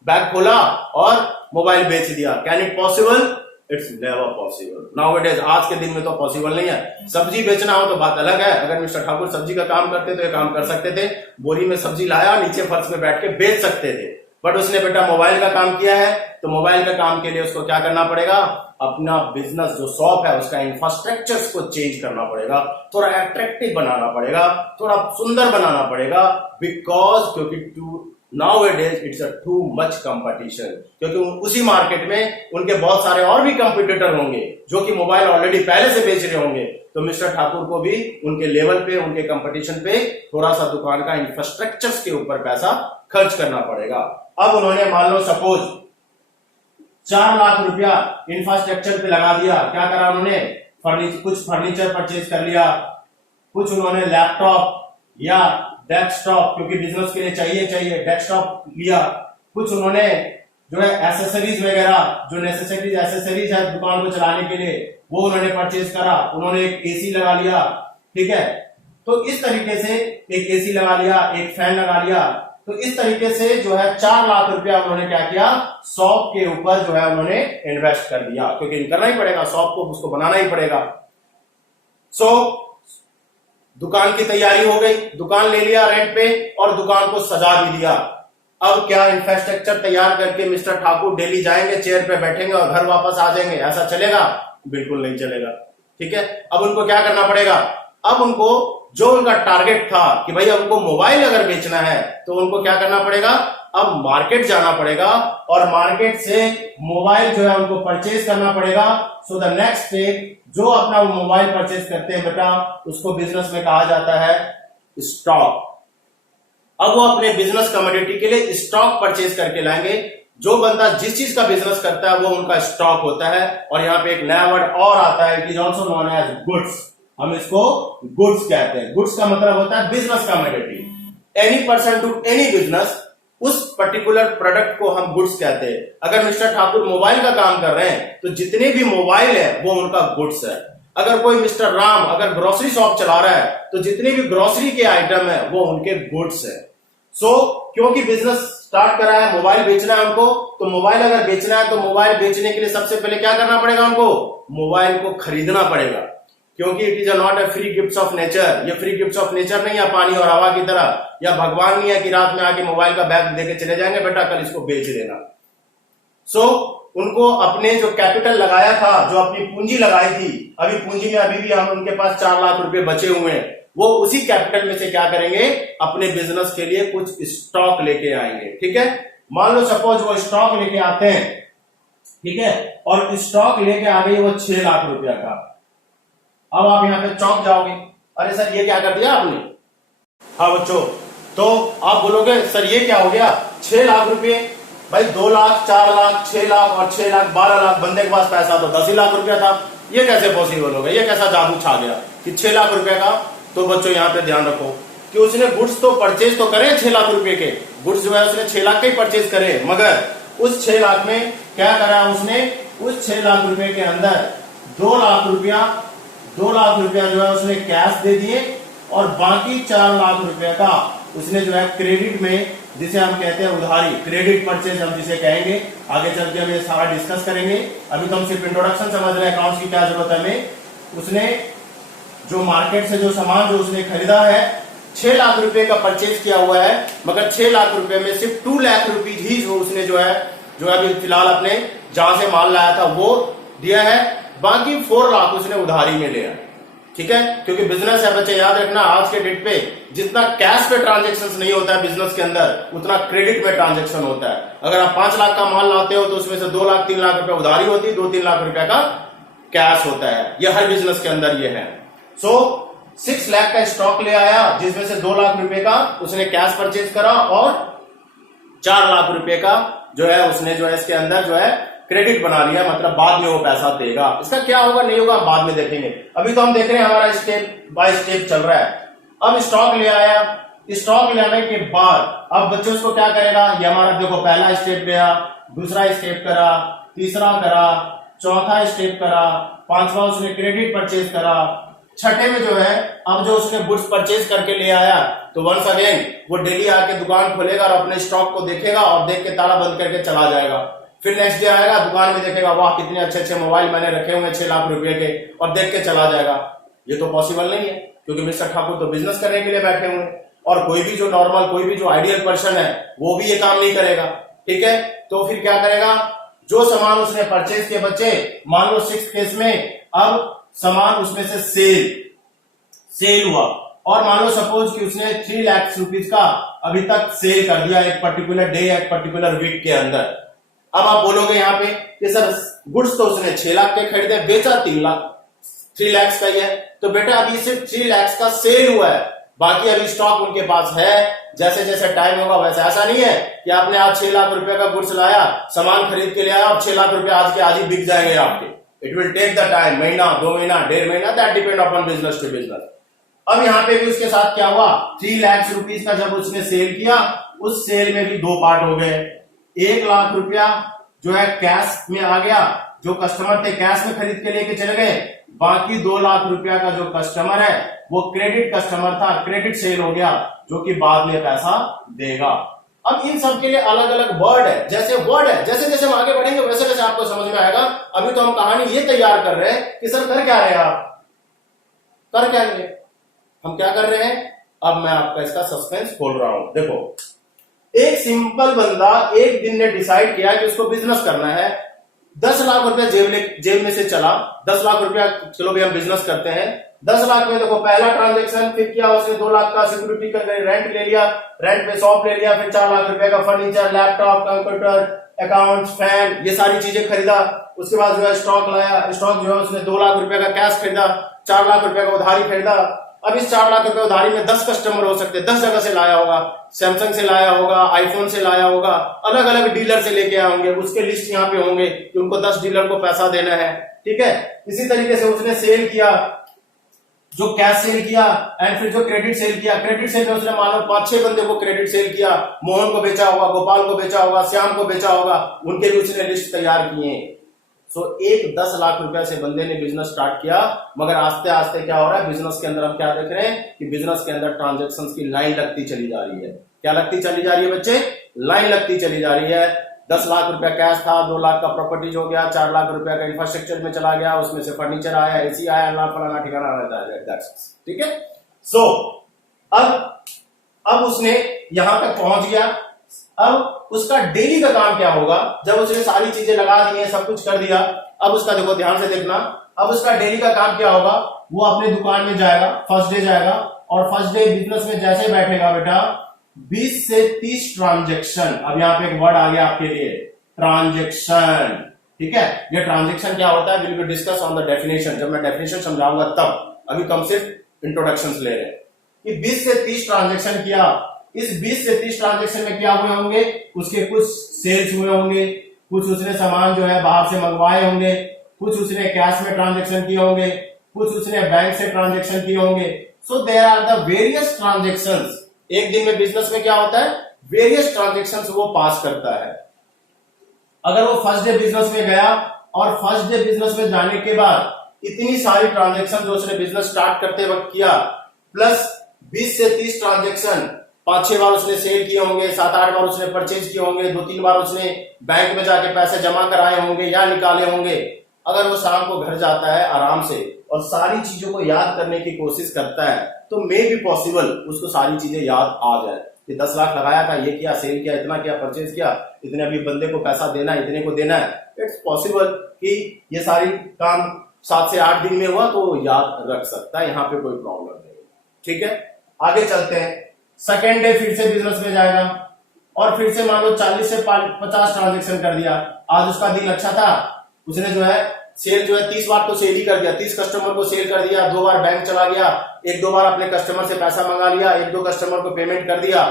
बैग खोला और मोबाइल बेच दिया। Can it possible? It's never possible nowadays. आज के दिन में तो पॉसिबल नहीं है। सब्जी बेचना हो तो बात अलग है, अगर मिस्टर ठाकुर सब्जी का काम करते तो ये काम कर सकते थे, बोरी में सब्जी लाया नीचे फर्श पे बैठ के बेच सकते थे, बट उसने बेटा मोबाइल का काम किया है, तो मोबाइल का काम के लिए उसको क्या करना पड़ेगा, अपना बिजनेस जो शॉप है उसका इंफ्रास्ट्रक्चर को चेंज करना पड़ेगा, थोड़ा अट्रैक्टिव बनाना पड़ेगा, थोड़ा सुंदर बनाना पड़ेगा, बिकॉज क्योंकि Nowadays it's a too much competition, क्योंकि उसी मार्केट में उनके बहुत सारे और भी कंपटीटर होंगे जो कि मोबाइल ऑलरेडी पहले से बेच रहे होंगे। तो मिस्टर ठाकुर को भी उनके लेवल पे, उनके कंपटीशन पे थोड़ा सा दुकान का इंफ्रास्ट्रक्चर के ऊपर पैसा खर्च करना पड़ेगा। अब उन्होंने मान लो सपोज 4 लाख रुपया इंफ्रास्ट्रक्चर पे लगा दिया। क्या करा उन्होंने, कुछ फर्नीचर परचेज कर लिया, कुछ उन्होंने लैपटॉप या डेस्कटॉप, क्योंकि बिजनेस के लिए चाहिए डेस्कटॉप लिया, कुछ उन्होंने जो है एसेसरीज वगैरह, जो नेसेसरीज एसेसरीज है दुकान को चलाने के लिए, वो उन्होंने परचेज करा। उन्होंने एक एसी लगा लिया, ठीक है, तो इस तरीके से एक एसी लगा लिया, एक फैन लगा लिया। तो इस तरीके से जो है 4 लाख रुपया उन्होंने क्या किया, शॉप के ऊपर जो है उन्होंने इन्वेस्ट कर दिया, क्योंकि करना ही पड़ेगा, शॉप को उसको बनाना ही पड़ेगा। सो दुकान की तैयारी हो गई, दुकान ले लिया रेंट पे और दुकान को सजा भी दिया। अब क्या इंफ्रास्ट्रक्चर तैयार करके मिस्टर ठाकुर डेली जाएंगे, चेयर पे बैठेंगे और घर वापस आ जाएंगे, ऐसा चलेगा? बिल्कुल नहीं चलेगा। ठीक है, अब उनको क्या करना पड़ेगा, अब उनको जो उनका टारगेट था कि भाई उनको मोबाइल अगर बेचना है तो उनको क्या करना पड़ेगा, अब मार्केट जाना पड़ेगा और मार्केट से मोबाइल जो है उनको परचेज करना पड़ेगा। सो द नेक्स्ट स्टेप, जो अपना वो मोबाइल परचेज करते हैं बेटा, उसको बिजनेस में कहा जाता है स्टॉक। अब वो अपने बिजनेस कमोडिटी के लिए स्टॉक परचेज करके लाएंगे। जो बंदा जिस चीज का बिजनेस करता है वो उनका स्टॉक होता है। और यहाँ पे एक नया वर्ड और आता है, it is also known as goods. हम इसको गुड्स कहते हैं। गुड्स का मतलब होता है business commodity. Any person to any business, उस पर्टिकुलर प्रोडक्ट को हम गुड्स कहते हैं। अगर मिस्टर ठाकुर मोबाइल का काम कर रहे हैं तो जितने भी मोबाइल है वो उनका गुड्स है। अगर कोई मिस्टर राम अगर ग्रोसरी शॉप चला रहा है तो जितने भी ग्रोसरी के आइटम है वो उनके गुड्स है। सो क्योंकि बिजनेस स्टार्ट करा है, मोबाइल बेचना है उनको, तो मोबाइल अगर बेचना है तो मोबाइल बेचने के लिए सबसे पहले क्या करना पड़ेगा उनको, मोबाइल को खरीदना पड़ेगा। क्योंकि it is not a free gift of nature. ये फ्री गिफ्ट ऑफ नेचर नहीं है पानी और हवा की तरह, या भगवान नहीं है कि रात में आके मोबाइल का बैग देके चले जाएंगे, बेटा कल इसको बेच देना। सो उनको अपने जो कैपिटल लगाया था, जो अपनी पूंजी लगाई थी, अभी पूंजी में अभी भी हम उनके पास 4 लाख रुपए बचे हुए हैं, वो उसी कैपिटल में से क्या करेंगे, अपने बिजनेस के लिए कुछ स्टॉक लेके आएंगे। ठीक है, मान लो सपोज वो स्टॉक लेके आते हैं, ठीक है, और स्टॉक लेके आ गई वो 6 लाख रुपया का। अब आप यहाँ पे चौंक जाओगे, अरे सर ये क्या कर दिया आपने। हाँ बच्चों, तो आप बोलोगे सर ये क्या हो गया, 6 लाख रुपए, भाई 2 लाख 4 लाख 6 लाख और 6 लाख 12 लाख, बंदे के पास पैसा तो 10 ही लाख रुपया था, ये कैसे पॉसिबल हो गया, ये कैसा जादू छा गया कि 6 लाख रुपए का। तो बच्चों यहाँ पे ध्यान रखो कि उसने गुड्स तो परचेज तो करे 6 लाख रुपए के, गुड्स जो है उसने 6 लाख के ही परचेज करे, मगर उस 6 लाख में क्या करा उसने, उस 6 लाख रुपए के अंदर 2 लाख रुपया जो है उसने कैश दे दिए और बाकी 4 लाख रुपए का उसने जो है क्रेडिट में, जिसे हम कहते हैं उधारी, क्रेडिट परचेज हम जिसे कहेंगे, आगे चल के हम ये सारा डिस्कस करेंगे। अभी तो हम सिर्फ इंट्रोडक्शन समझ रहे हैं अकाउंट्स की क्या जरूरत है हमें। उसने जो मार्केट से जो सामान जो उसने खरीदा है 6 लाख रुपए का परचेज किया हुआ है, मगर 6 लाख रुपए में सिर्फ 2 लाख रुपीज ही जो उसने जो है अभी फिलहाल अपने जहां से माल लाया था वो दिया है, बाकी 4 लाख उसने उधारी में लिया। ठीक है, क्योंकि बिजनेस है बच्चे, याद रखना आज के डेट पे जितना कैश पे ट्रांजेक्शन नहीं होता है बिजनेस के अंदर, उतना क्रेडिट में ट्रांजेक्शन होता है। अगर आप 5 लाख का माल लाते हो तो उसमें से 2 लाख 3 लाख रुपए उधारी होती है, 2-3 लाख रुपए का कैश होता है। यह हर बिजनेस के अंदर ये है। सो 6 लाख का स्टॉक ले आया, जिसमें से 2 लाख रुपए का उसने कैश परचेज करा और 4 लाख रुपए का जो है उसने जो है इसके अंदर जो है क्रेडिट बना लिया, मतलब बाद में वो पैसा देगा। इसका क्या होगा नहीं होगा बाद में देखेंगे, अभी तो हम देख रहे हैं हमारा स्टेप बाय स्टेप चल रहा है। अब स्टॉक ले आया, स्टॉक ले आने के बाद अब बच्चे उसको क्या करेगा, ये हमारा देखो पहला स्टेप गया, दूसरा स्टेप करा, तीसरा करा, चौथा स्टेप करा, पांचवा उसने क्रेडिट परचेज करा, छठे में जो है अब जो उसने गुड्स परचेज करके ले आया तो वंस अगेन वो डेली आके दुकान खोलेगा और अपने स्टॉक को देखेगा और देख के ताला बंद करके चला जाएगा। फिर नेक्स्ट डे आएगा दुकान में देखेगा, वाह कितने अच्छे अच्छे मोबाइल मैंने रखे हुए 6 लाख रुपए के, और देख के चला जाएगा। ये तो पॉसिबल नहीं है, क्योंकि मिस्टर ठाकुर तो बिजनेस करने के लिए बैठे हुए हैं, और कोई भी जो नॉर्मल कोई भी जो आइडियल पर्सन है वो भी ये काम नहीं करेगा। ठीक है, तो फिर क्या करेगा, जो सामान उसने परचेज किए बच्चे, मान लो 6 केस में अब सामान उसमें से सेल हुआ, और मान लो सपोज कि उसने 3 लाख रुपीज का अभी तक सेल कर दिया एक पर्टिकुलर डे या एक पर्टिकुलर वीक के अंदर। अब आप बोलोगे यहाँ पे कि सर गुड्स तो उसने 6 लाख के खरीदे, बेचा 3 लाख का ही है, तो बेटा अभी सिर्फ 3 लाख का सेल हुआ है, बाकी अभी स्टॉक उनके पास है। जैसे जैसे टाइम होगा वैसे, ऐसा नहीं है कि आपने आज 6 लाख रुपए का गुड्स लाया, सामान खरीद के ले आया, अब 6 लाख रुपए आज के आज ही बिक जाएंगे आपके। It will take the time, महीना 2 महीना 1.5 महीना, that depend upon business to business. अब यहाँ पे भी उसके साथ क्या हुआ, 3 लाख रुपीज का जब उसने सेल किया, उस सेल में भी 2 पार्ट हो गए। 1 लाख रुपया जो है कैश में आ गया, जो कस्टमर थे कैश में खरीद के लेके चले गए, बाकी 2 लाख रुपया का जो कस्टमर है वो क्रेडिट कस्टमर था, क्रेडिट सेल हो गया, जो कि बाद में पैसा देगा। अब इन सब के लिए अलग अलग वर्ड है, जैसे जैसे हम आगे बढ़ेंगे वैसे वैसे आपको समझ में आएगा। अभी तो हम कहानी ये तैयार कर रहे हैं कि सर कर क्या रहे हैं आप, कर क्या रहे हैं, हम क्या कर रहे हैं, अब मैं आपका इसका सस्पेंस खोल रहा हूं। देखो, एक सिंपल बंदा एक दिन ने डिसाइड किया कि उसको बिजनेस करना है, 10 लाख रुपया जेब में से चला, 10 लाख रुपया चलो भी हम बिजनेस करते हैं, 10 लाख में देखो पहला ट्रांजेक्शन फिर किया उसने, 2 लाख का सिक्योरिटी का रेंट ले लिया, रेंट पे शॉप ले लिया, फिर 4 लाख रुपए का furniture, laptop, computer, account, fan, ये सारी चीजें खरीदा। उसके बाद जो है स्टॉक लाया, स्टॉक जो है उसने 2 लाख रुपए का कैश खरीदा, 4 लाख रुपए का उधारी खरीदा। अब इस 4 लाख रुपए उधारी में 10 कस्टमर हो सकते हैं, 10 जगह से लाया होगा, सैमसंग से लाया होगा, आईफोन से लाया होगा, अलग अलग डीलर से लेके आए होंगे, उसके लिस्ट यहाँ पे होंगे कि उनको 10 डीलर को पैसा देना है। ठीक है, इसी तरीके से उसने सेल किया, जो कैश सेल किया एंड फिर जो क्रेडिट सेल किया, क्रेडिट सेल में उसने मान लो 5-6 बंदे को क्रेडिट सेल किया, मोहन को बेचा होगा, गोपाल को बेचा होगा, श्याम को बेचा होगा, उनके भी उसने लिस्ट तैयार किए। सो एक 10 लाख रुपए से बंदे ने बिजनेस स्टार्ट किया, मगर आस्ते आस्ते क्या हो रहा है बिजनेस के अंदर, हम क्या देख रहे हैं कि बिजनेस के अंदर ट्रांजेक्शन्स की लाइन लगती चली जा रही है। क्या लगती चली जा रही है बच्चे, लाइन लगती चली जा रही है। 10 लाख रुपया कैश था, 2 लाख का प्रॉपर्टीज हो गया, 4 लाख रुपया का इंफ्रास्ट्रक्चर में चला गया, उसमें से फर्नीचर आया, एसी आया, फलाना ठिकाना रहता है। ठीक है, सो अब उसने यहां तक पहुंच गया। अब उसका डेली का काम क्या होगा, जब उसने सारी चीजें लगा दी है, सब कुछ कर दिया, अब उसका देखो ध्यान से देखना, अब उसका डेली का काम क्या होगा, वो अपने दुकान में जाएगा, फर्स्ट डे जाएगा, और फर्स्ट डे बिजनेस में जैसे बैठेगा बेटा 20 से 30 ट्रांजेक्शन। अब यहाँ पे एक वर्ड आ गया आपके लिए, ट्रांजेक्शन। ठीक है, ये ट्रांजेक्शन क्या होता है, will be discuss on the definition, जब मैं डेफिनेशन समझाऊंगा तब, अभी कम सिर्फ इंट्रोडक्शंस ले रहे हैं कि 20 से 30 ट्रांजेक्शन किया। इस 20 से 30 ट्रांजेक्शन में क्या हुए होंगे, उसके कुछ सेल्स हुए होंगे, कुछ उसने सामान जो है बाहर से मंगवाए होंगे, कुछ उसने कैश में ट्रांजेक्शन किए होंगे, कुछ उसने बैंक से ट्रांजेक्शन किए होंगे। So there are the various transactions. एक दिन में बिजनेस में क्या होता है, वेरियस ट्रांजेक्शंस वो पास करता है। अगर वो फर्स्ट डे बिजनेस में गया और फर्स्ट डे बिजनेस में जाने के बाद इतनी सारी ट्रांजेक्शन जो उसने बिजनेस स्टार्ट करते वक्त किया, प्लस 20 से 30 ट्रांजेक्शन, 5-6 बार उसने सेल किए होंगे, 7-8 बार उसने परचेज किए होंगे, 2-3 बार उसने बैंक में जाके पैसे जमा कराए होंगे या निकाले होंगे। अगर वो शाम को घर जाता है आराम से और सारी चीजों को याद करने की कोशिश करता है, तो मे बी पॉसिबल उसको सारी चीजें याद आ जाए कि 10 लाख लगाया था, ये किया, सेल किया, इतना किया, परचेज किया, इतने अभी बंदे को पैसा देना है, इतने को देना है। इट्स पॉसिबल कि ये सारी काम 7 से 8 दिन में हुआ तो याद रख सकता है, यहां पे कोई प्रॉब्लम नहीं। ठीक है, आगे चलते हैं। सेकेंड डे फिर से बिजनेस में जाएगा और फिर से मान लो 40 से 50 ट्रांजेक्शन कर दिया। आज उसका दिन अच्छा था, उसने जो है सेल जो है 30 बार तो सेल ही कर दिया, 30 कस्टमर को सेल कर दिया, 2 बार बैंक चला गया, 1-2 बार अपने कस्टमर से पैसा मंगा लिया, 1-2 कस्टमर को पेमेंट कर दिया।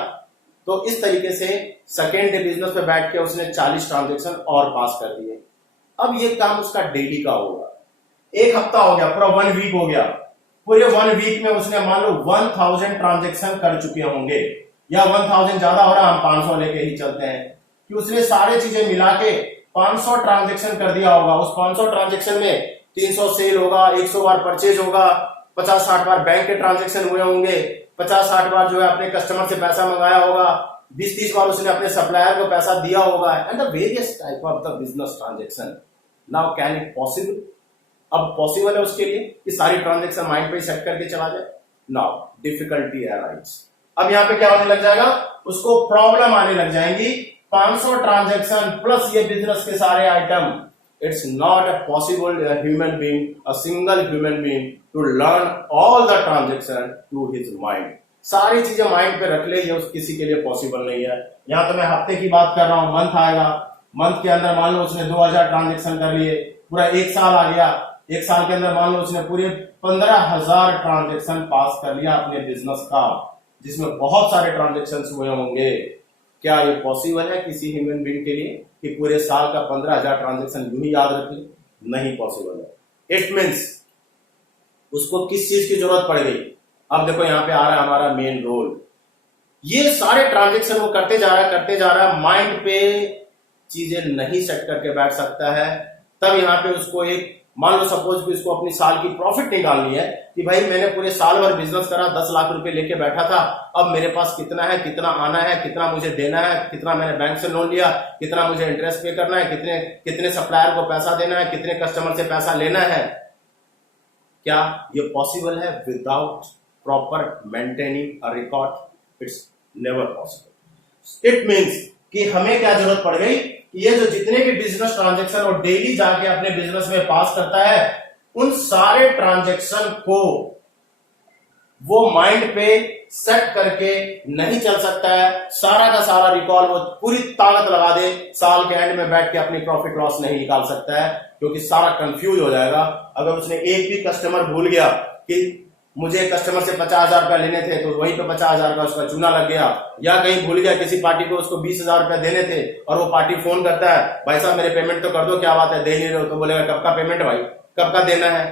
तो इस तरीके से सेकेंड डे बिजनेस पे बैठ के उसने 40 ट्रांजेक्शन और पास कर दिए। अब ये काम उसका डेली का होगा। एक हफ्ता हो गया, पूरा 1 वीक हो गया, पूरे 1 वीक में उसने मान लो 1000 ट्रांजेक्शन कर चुके होंगे, या 1000 ज्यादा हो रहा, हम 500 लेके ही चलते हैं कि उसने सारे चीजें मिला के 500 ट्रांजेक्शन कर दिया होगा। उस 500 ट्रांजेक्शन में 300 सेल होगा, 100 बार परचेज होगा, 50-60 बार बैंक के ट्रांजेक्शन हुए होंगे, 50-60 बार जो है अपने कस्टमर से पैसा मंगाया होगा, 20-30 बार उसने अपने सप्लायर को पैसा दिया होगा, and the various type of the business transaction. Now can it possible? अब पॉसिबल है उसके लिए कि सारी ट्रांजेक्शन माइंड पे सेट करके चला जाए? Now difficulty arise. अब यहाँ पे क्या होने लग जाएगा, उसको प्रॉब्लम आने लग जाएंगी। 500 ट्रांजेक्शन प्लस ये बिजनेस के सारे item, it's not a possible human being, a single human being to learn all the transaction to his mind. सारी चीजें माइंड पे रख ले, ये किसी के लिए पॉसिबल नहीं है। यहाँ तो मैं हफ्ते की बात कर रहा हूं, मंथ आएगा, मंथ के अंदर मान लो उसने 2000 ट्रांजेक्शन कर लिए, पूरा 1 साल आ गया, 1 साल के अंदर मान लो उसने पूरे 15000 ट्रांजेक्शन पास कर लिया अपने बिजनेस का, जिसमें बहुत सारे ट्रांजेक्शन हुए होंगे। क्या ये पॉसिबल है किसी ह्यूमन बीइंग के लिए कि पूरे साल का 15000 ट्रांजेक्शन यूं ही याद रख ले? नहीं पॉसिबल है। इट मीन्स उसको किस चीज की जरूरत पड़ गई? अब देखो यहाँ पे आ रहा है हमारा मेन रोल। ये सारे ट्रांजेक्शन वो करते जा रहा है, माइंड पे चीजें नहीं सेट करके बैठ सकता है। तब यहाँ पे उसको एक, मान लो सपोज कि उसको अपनी साल की प्रॉफिट निकालनी है कि भाई मैंने पूरे साल भर बिजनेस करा, 10 लाख रुपए लेके बैठा था, अब मेरे पास कितना है, कितना आना है, कितना मुझे देना है, कितना मैंने बैंक से लोन लिया, कितना मुझे इंटरेस्ट पे करना है, कितने सप्लायर को पैसा देना है, कितने कस्टमर से पैसा लेना है। क्या ये पॉसिबल है without proper maintaining a record? It's never possible. It means कि हमें क्या जरूरत पड़ गई, ये जो जितने भी बिजनेस ट्रांजेक्शन और डेली जाके अपने बिजनेस में पास करता है, उन सारे ट्रांजेक्शन को वो माइंड पे सेट करके नहीं चल सकता है। सारा का सारा रिकॉल वो पूरी ताकत लगा दे, साल के एंड में बैठ के अपनी प्रॉफिट लॉस नहीं निकाल सकता है, क्योंकि सारा कंफ्यूज हो जाएगा। अगर उसने एक भी कस्टमर भूल गया कि मुझे कस्टमर से 50,000 रुपया लेने थे, तो वहीं पे 50,000 का उसका चूना लग गया, या कहीं भूल गया किसी पार्टी को उसको 20,000 रुपया देने थे और वो पार्टी फोन करता है, भाई साहब मेरे पेमेंट तो कर दो, क्या बात है दे नहीं रहे हो? तो बोलेगा कब का पेमेंट भाई, कब का देना है?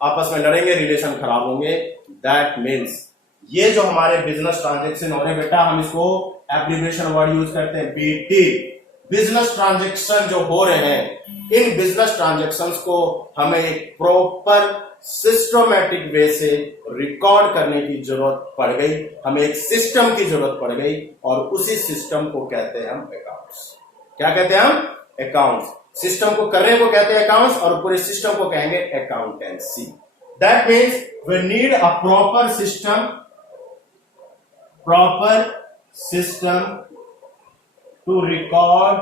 आपस में लड़ेंगे, रिलेशन खराब होंगे। दैट मीन्स ये जो हमारे बिजनेस ट्रांजेक्शन हो रहे बेटा, हम इसको एब्रिविएशन वर्ड यूज करते हैं, बीटी। बिजनेस ट्रांजेक्शन जो हो रहे हैं, इन बिजनेस ट्रांजेक्शन को हमें एक प्रॉपर सिस्टमैटिक वे से रिकॉर्ड करने की जरूरत पड़ गई। हमें एक सिस्टम की जरूरत पड़ गई, और उसी सिस्टम को कहते हैं हम अकाउंट्स। क्या कहते हैं हम? अकाउंट्स। सिस्टम को करने को कहते हैं अकाउंट्स, और पूरे सिस्टम को कहेंगे accountancy. That means we need a proper system to record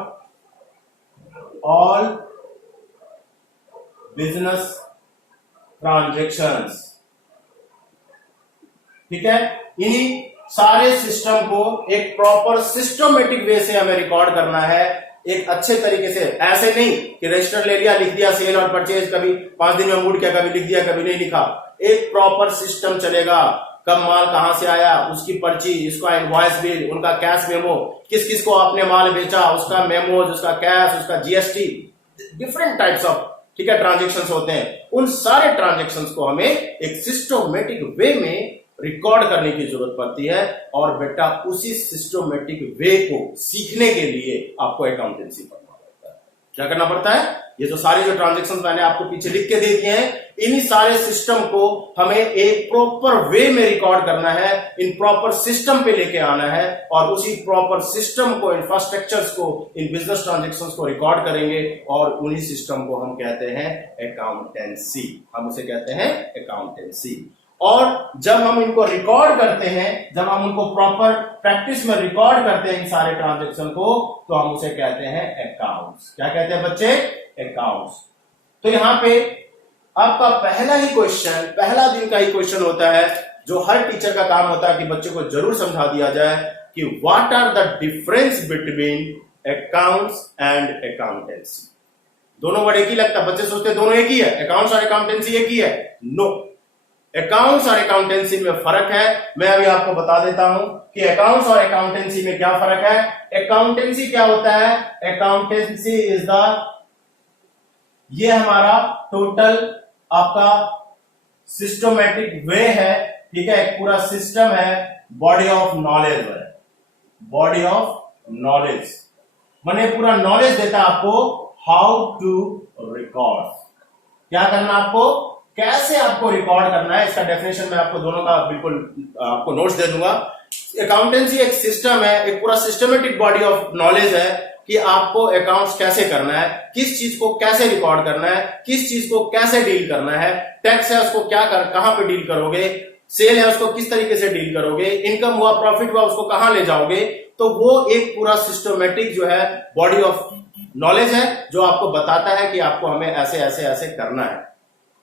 all business transactions. ठीक है, इन्हीं सारे सिस्टम को एक प्रॉपर सिस्टमेटिक वे से हमें रिकॉर्ड करना है, एक अच्छे तरीके से। ऐसे नहीं कि रजिस्टर ले लिया, लिख दिया सेल और परचेज, कभी 5 दिन में मूड किया, कभी लिख दिया, कभी नहीं लिखा। एक प्रॉपर सिस्टम चलेगा, कब माल कहां से आया, उसकी पर्ची, इसका इनवॉइस बिल, उनका कैश मेमो, किस किस को आपने माल बेचा, उसका मेमो, उसका कैश, उसका जीएसटी, डिफरेंट टाइप्स ऑफ, ठीक है, ट्रांजेक्शंस होते हैं। उन सारे ट्रांजेक्शंस को हमें एक सिस्टमेटिक वे में रिकॉर्ड करने की जरूरत पड़ती है, और बेटा उसी सिस्टमेटिक वे को सीखने के लिए आपको अकाउंटेंसी पढ़ना पड़ता है। क्या करना पड़ता है? ये जो सारे जो ट्रांजेक्शंस मैंने आपको पीछे लिख के दे दिए हैं, इन्हीं सारे सिस्टम को हमें एक प्रॉपर वे में रिकॉर्ड करना है, इन प्रॉपर सिस्टम पे लेके आना है, और उसी प्रॉपर सिस्टम को, इंफ्रास्ट्रक्चर्स को, इन बिजनेस ट्रांजेक्शंस को रिकॉर्ड करेंगे, और उन्हीं सिस्टम को हम कहते हैं अकाउंटेंसी। हम उसे कहते हैं अकाउंटेंसी। और जब हम इनको रिकॉर्ड करते हैं, जब हम उनको प्रॉपर प्रैक्टिस में रिकॉर्ड करते हैं इन सारे ट्रांजेक्शन को, तो हम उसे कहते हैं अकाउंट्स। क्या कहते हैं बच्चे? अकाउंट्स। तो यहां पे आपका पहला ही क्वेश्चन, पहला दिन का ही क्वेश्चन होता है, जो हर टीचर का काम होता है कि बच्चों को जरूर समझा दिया जाए कि what are the difference between accounts and accountancy. दोनों वर्ड एक ही लगता है, बच्चे सोचते हैं दोनों एक ही है, अकाउंट्स और अकाउंटेंसी एक ही है। नो, अकाउंट्स और अकाउंटेंसी में फर्क है। मैं अभी आपको बता देता हूं कि अकाउंट्स और अकाउंटेंसी में क्या फर्क है। अकाउंटेंसी क्या होता है? अकाउंटेंसी इज द, ये हमारा टोटल आपका सिस्टमैटिक वे है, ठीक है, एक पूरा सिस्टम है, बॉडी ऑफ नॉलेज है, बॉडी ऑफ नॉलेज माने पूरा नॉलेज देता है आपको हाउ टू रिकॉर्ड, क्या करना आपको, कैसे आपको रिकॉर्ड करना है। इसका डेफिनेशन मैं आपको दोनों का बिल्कुल आपको नोट्स दे दूंगा। अकाउंटेंसी एक सिस्टम है, एक पूरा सिस्टमेटिक बॉडी ऑफ नॉलेज है कि आपको अकाउंट्स कैसे करना है, किस चीज को कैसे रिकॉर्ड करना है, किस चीज को कैसे डील करना है, टैक्स है उसको कहां पे डील करोगे, सेल है उसको किस तरीके से डील करोगे, इनकम हुआ प्रॉफिट हुआ उसको कहां ले जाओगे। तो वो एक पूरा सिस्टमेटिक जो है बॉडी ऑफ नॉलेज है जो आपको बताता है कि आपको हमें ऐसे ऐसे ऐसे करना है।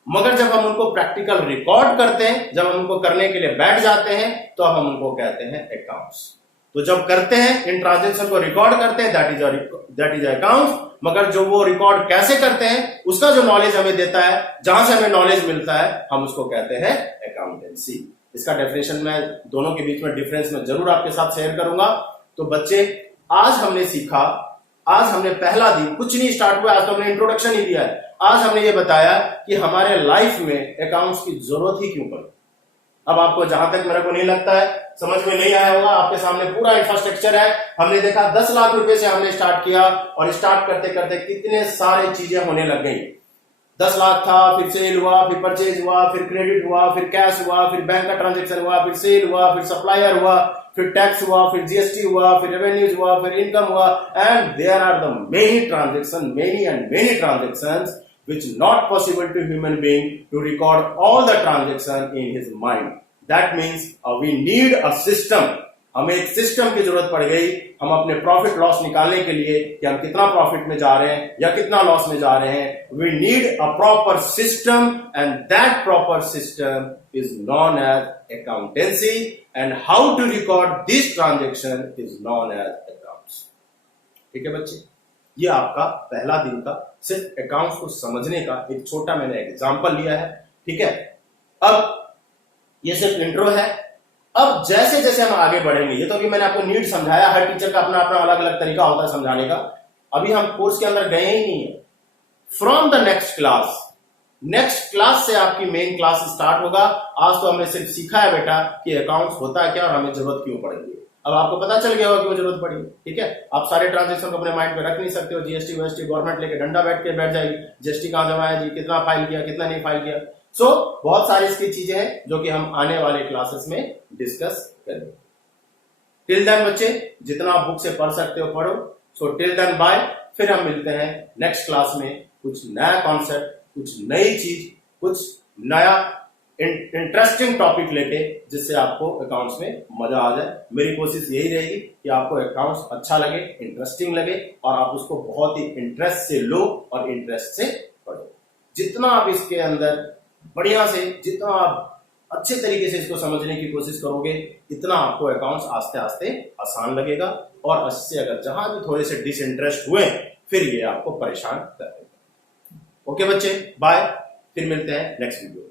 मगर जब हम उनको प्रैक्टिकल रिकॉर्ड करते हैं, जब हम उनको करने के लिए बैठ जाते हैं, तो हम उनको कहते हैं अकाउंट्स। तो जब करते हैं, इन ट्रांजेक्शन को रिकॉर्ड करते हैं, दैट इज अकाउंट्स। मगर जो वो रिकॉर्ड कैसे करते हैं, उसका जो नॉलेज हमें देता है, जहां से हमें नॉलेज मिलता है, हम उसको कहते हैं अकाउंटेंसी। इसका डेफिनेशन मैं दोनों के बीच में डिफरेंस में जरूर आपके साथ शेयर करूंगा। तो बच्चे, आज हमने सीखा, आज हमने पहला दिन, कुछ नहीं स्टार्ट हुआ, आज तो हमने इंट्रोडक्शन ही दिया है। आज हमने ये बताया कि हमारे लाइफ में अकाउंट्स की जरूरत ही क्यों पड़ी। अब आपको जहां तक मेरे को नहीं लगता है समझ में नहीं आया होगा, आपके सामने पूरा इंफ्रास्ट्रक्चर है। हमने देखा 10 लाख रुपए से हमने स्टार्ट किया और स्टार्ट करते करते कितने सारे चीजें होने लग गई। 10 लाख था, फिर सेल हुआ, फिर परचेज हुआ, फिर क्रेडिट हुआ, फिर कैश हुआ, फिर बैंक का ट्रांजेक्शन हुआ, फिर सेल हुआ, फिर सप्लायर हुआ, फिर टैक्स हुआ, फिर जीएसटी हुआ, फिर रेवेन्यूज हुआ, फिर इनकम हुआ। And there are the many transaction, many transactions which not possible to human being to record all the transaction in his mind. That means we need a system. हमें एक सिस्टम की जरूरत पड़ गई। हम अपने प्रॉफिट लॉस निकालने के लिए कि हम कितना प्रॉफिट में जा रहे हैं या कितना लॉस में जा रहे हैं, we need a proper system and that proper system is known as accountancy and how to record this transaction is known as accounts. ठीक है बच्चे, ये आपका पहला दिन का सिर्फ अकाउंट्स को समझने का एक छोटा मैंने एग्जांपल लिया है। ठीक है, अब ये सिर्फ इंट्रो है। अब जैसे जैसे हम आगे बढ़ेंगे, ये तो अभी मैंने आपको नीड समझाया, हर टीचर का अपना अपना अलग अलग तरीका होता है समझाने का। अभी हम कोर्स के अंदर गए ही नहीं है। फ्रॉम द नेक्स्ट क्लास से आपकी मेन क्लास स्टार्ट होगा। आज तो हमने सिर्फ सीखा है बेटा कि अकाउंट्स होता है क्या और हमें जरूरत क्यों पड़ेगी। अब आपको पता चल गया होगा क्यों जरूरत पड़ी। ठीक है, आप सारे ट्रांजेक्शन को अपने माइंड में रख नहीं सकते हो। जीएसटी वीएसटी गवर्नमेंट लेके डंडा बैठ जाएगी, जीएसटी कहां जमा है जी, कितना फाइल किया, कितना नहीं फाइल किया। सो बहुत सारी इसकी चीजें हैं जो कि हम आने वाले क्लासेस में डिस्कस करेंगे। टिल देन बच्चे, जितना आप बुक से पढ़ सकते हो पढ़ो। So till then bye. फिर हम मिलते हैं नेक्स्ट क्लास में कुछ नया कॉन्सेप्ट, कुछ नई चीज, कुछ नया इंटरेस्टिंग टॉपिक लेके, जिससे आपको अकाउंट्स में मजा आ जाए। मेरी कोशिश यही रहेगी कि आपको अकाउंट्स अच्छा लगे, इंटरेस्टिंग लगे और आप उसको बहुत ही इंटरेस्ट से लो और इंटरेस्ट से पढ़ो। जितना आप इसके अंदर बढ़िया से, जितना आप अच्छे तरीके से इसको समझने की कोशिश करोगे, इतना आपको अकाउंट्स आस्ते आस्ते आसान लगेगा। और इससे अगर जहां भी थोड़े से डिसइंटरेस्ट हुए, फिर ये आपको परेशान कर देगा। ओके बच्चे, बाय। फिर मिलते हैं नेक्स्ट वीडियो में।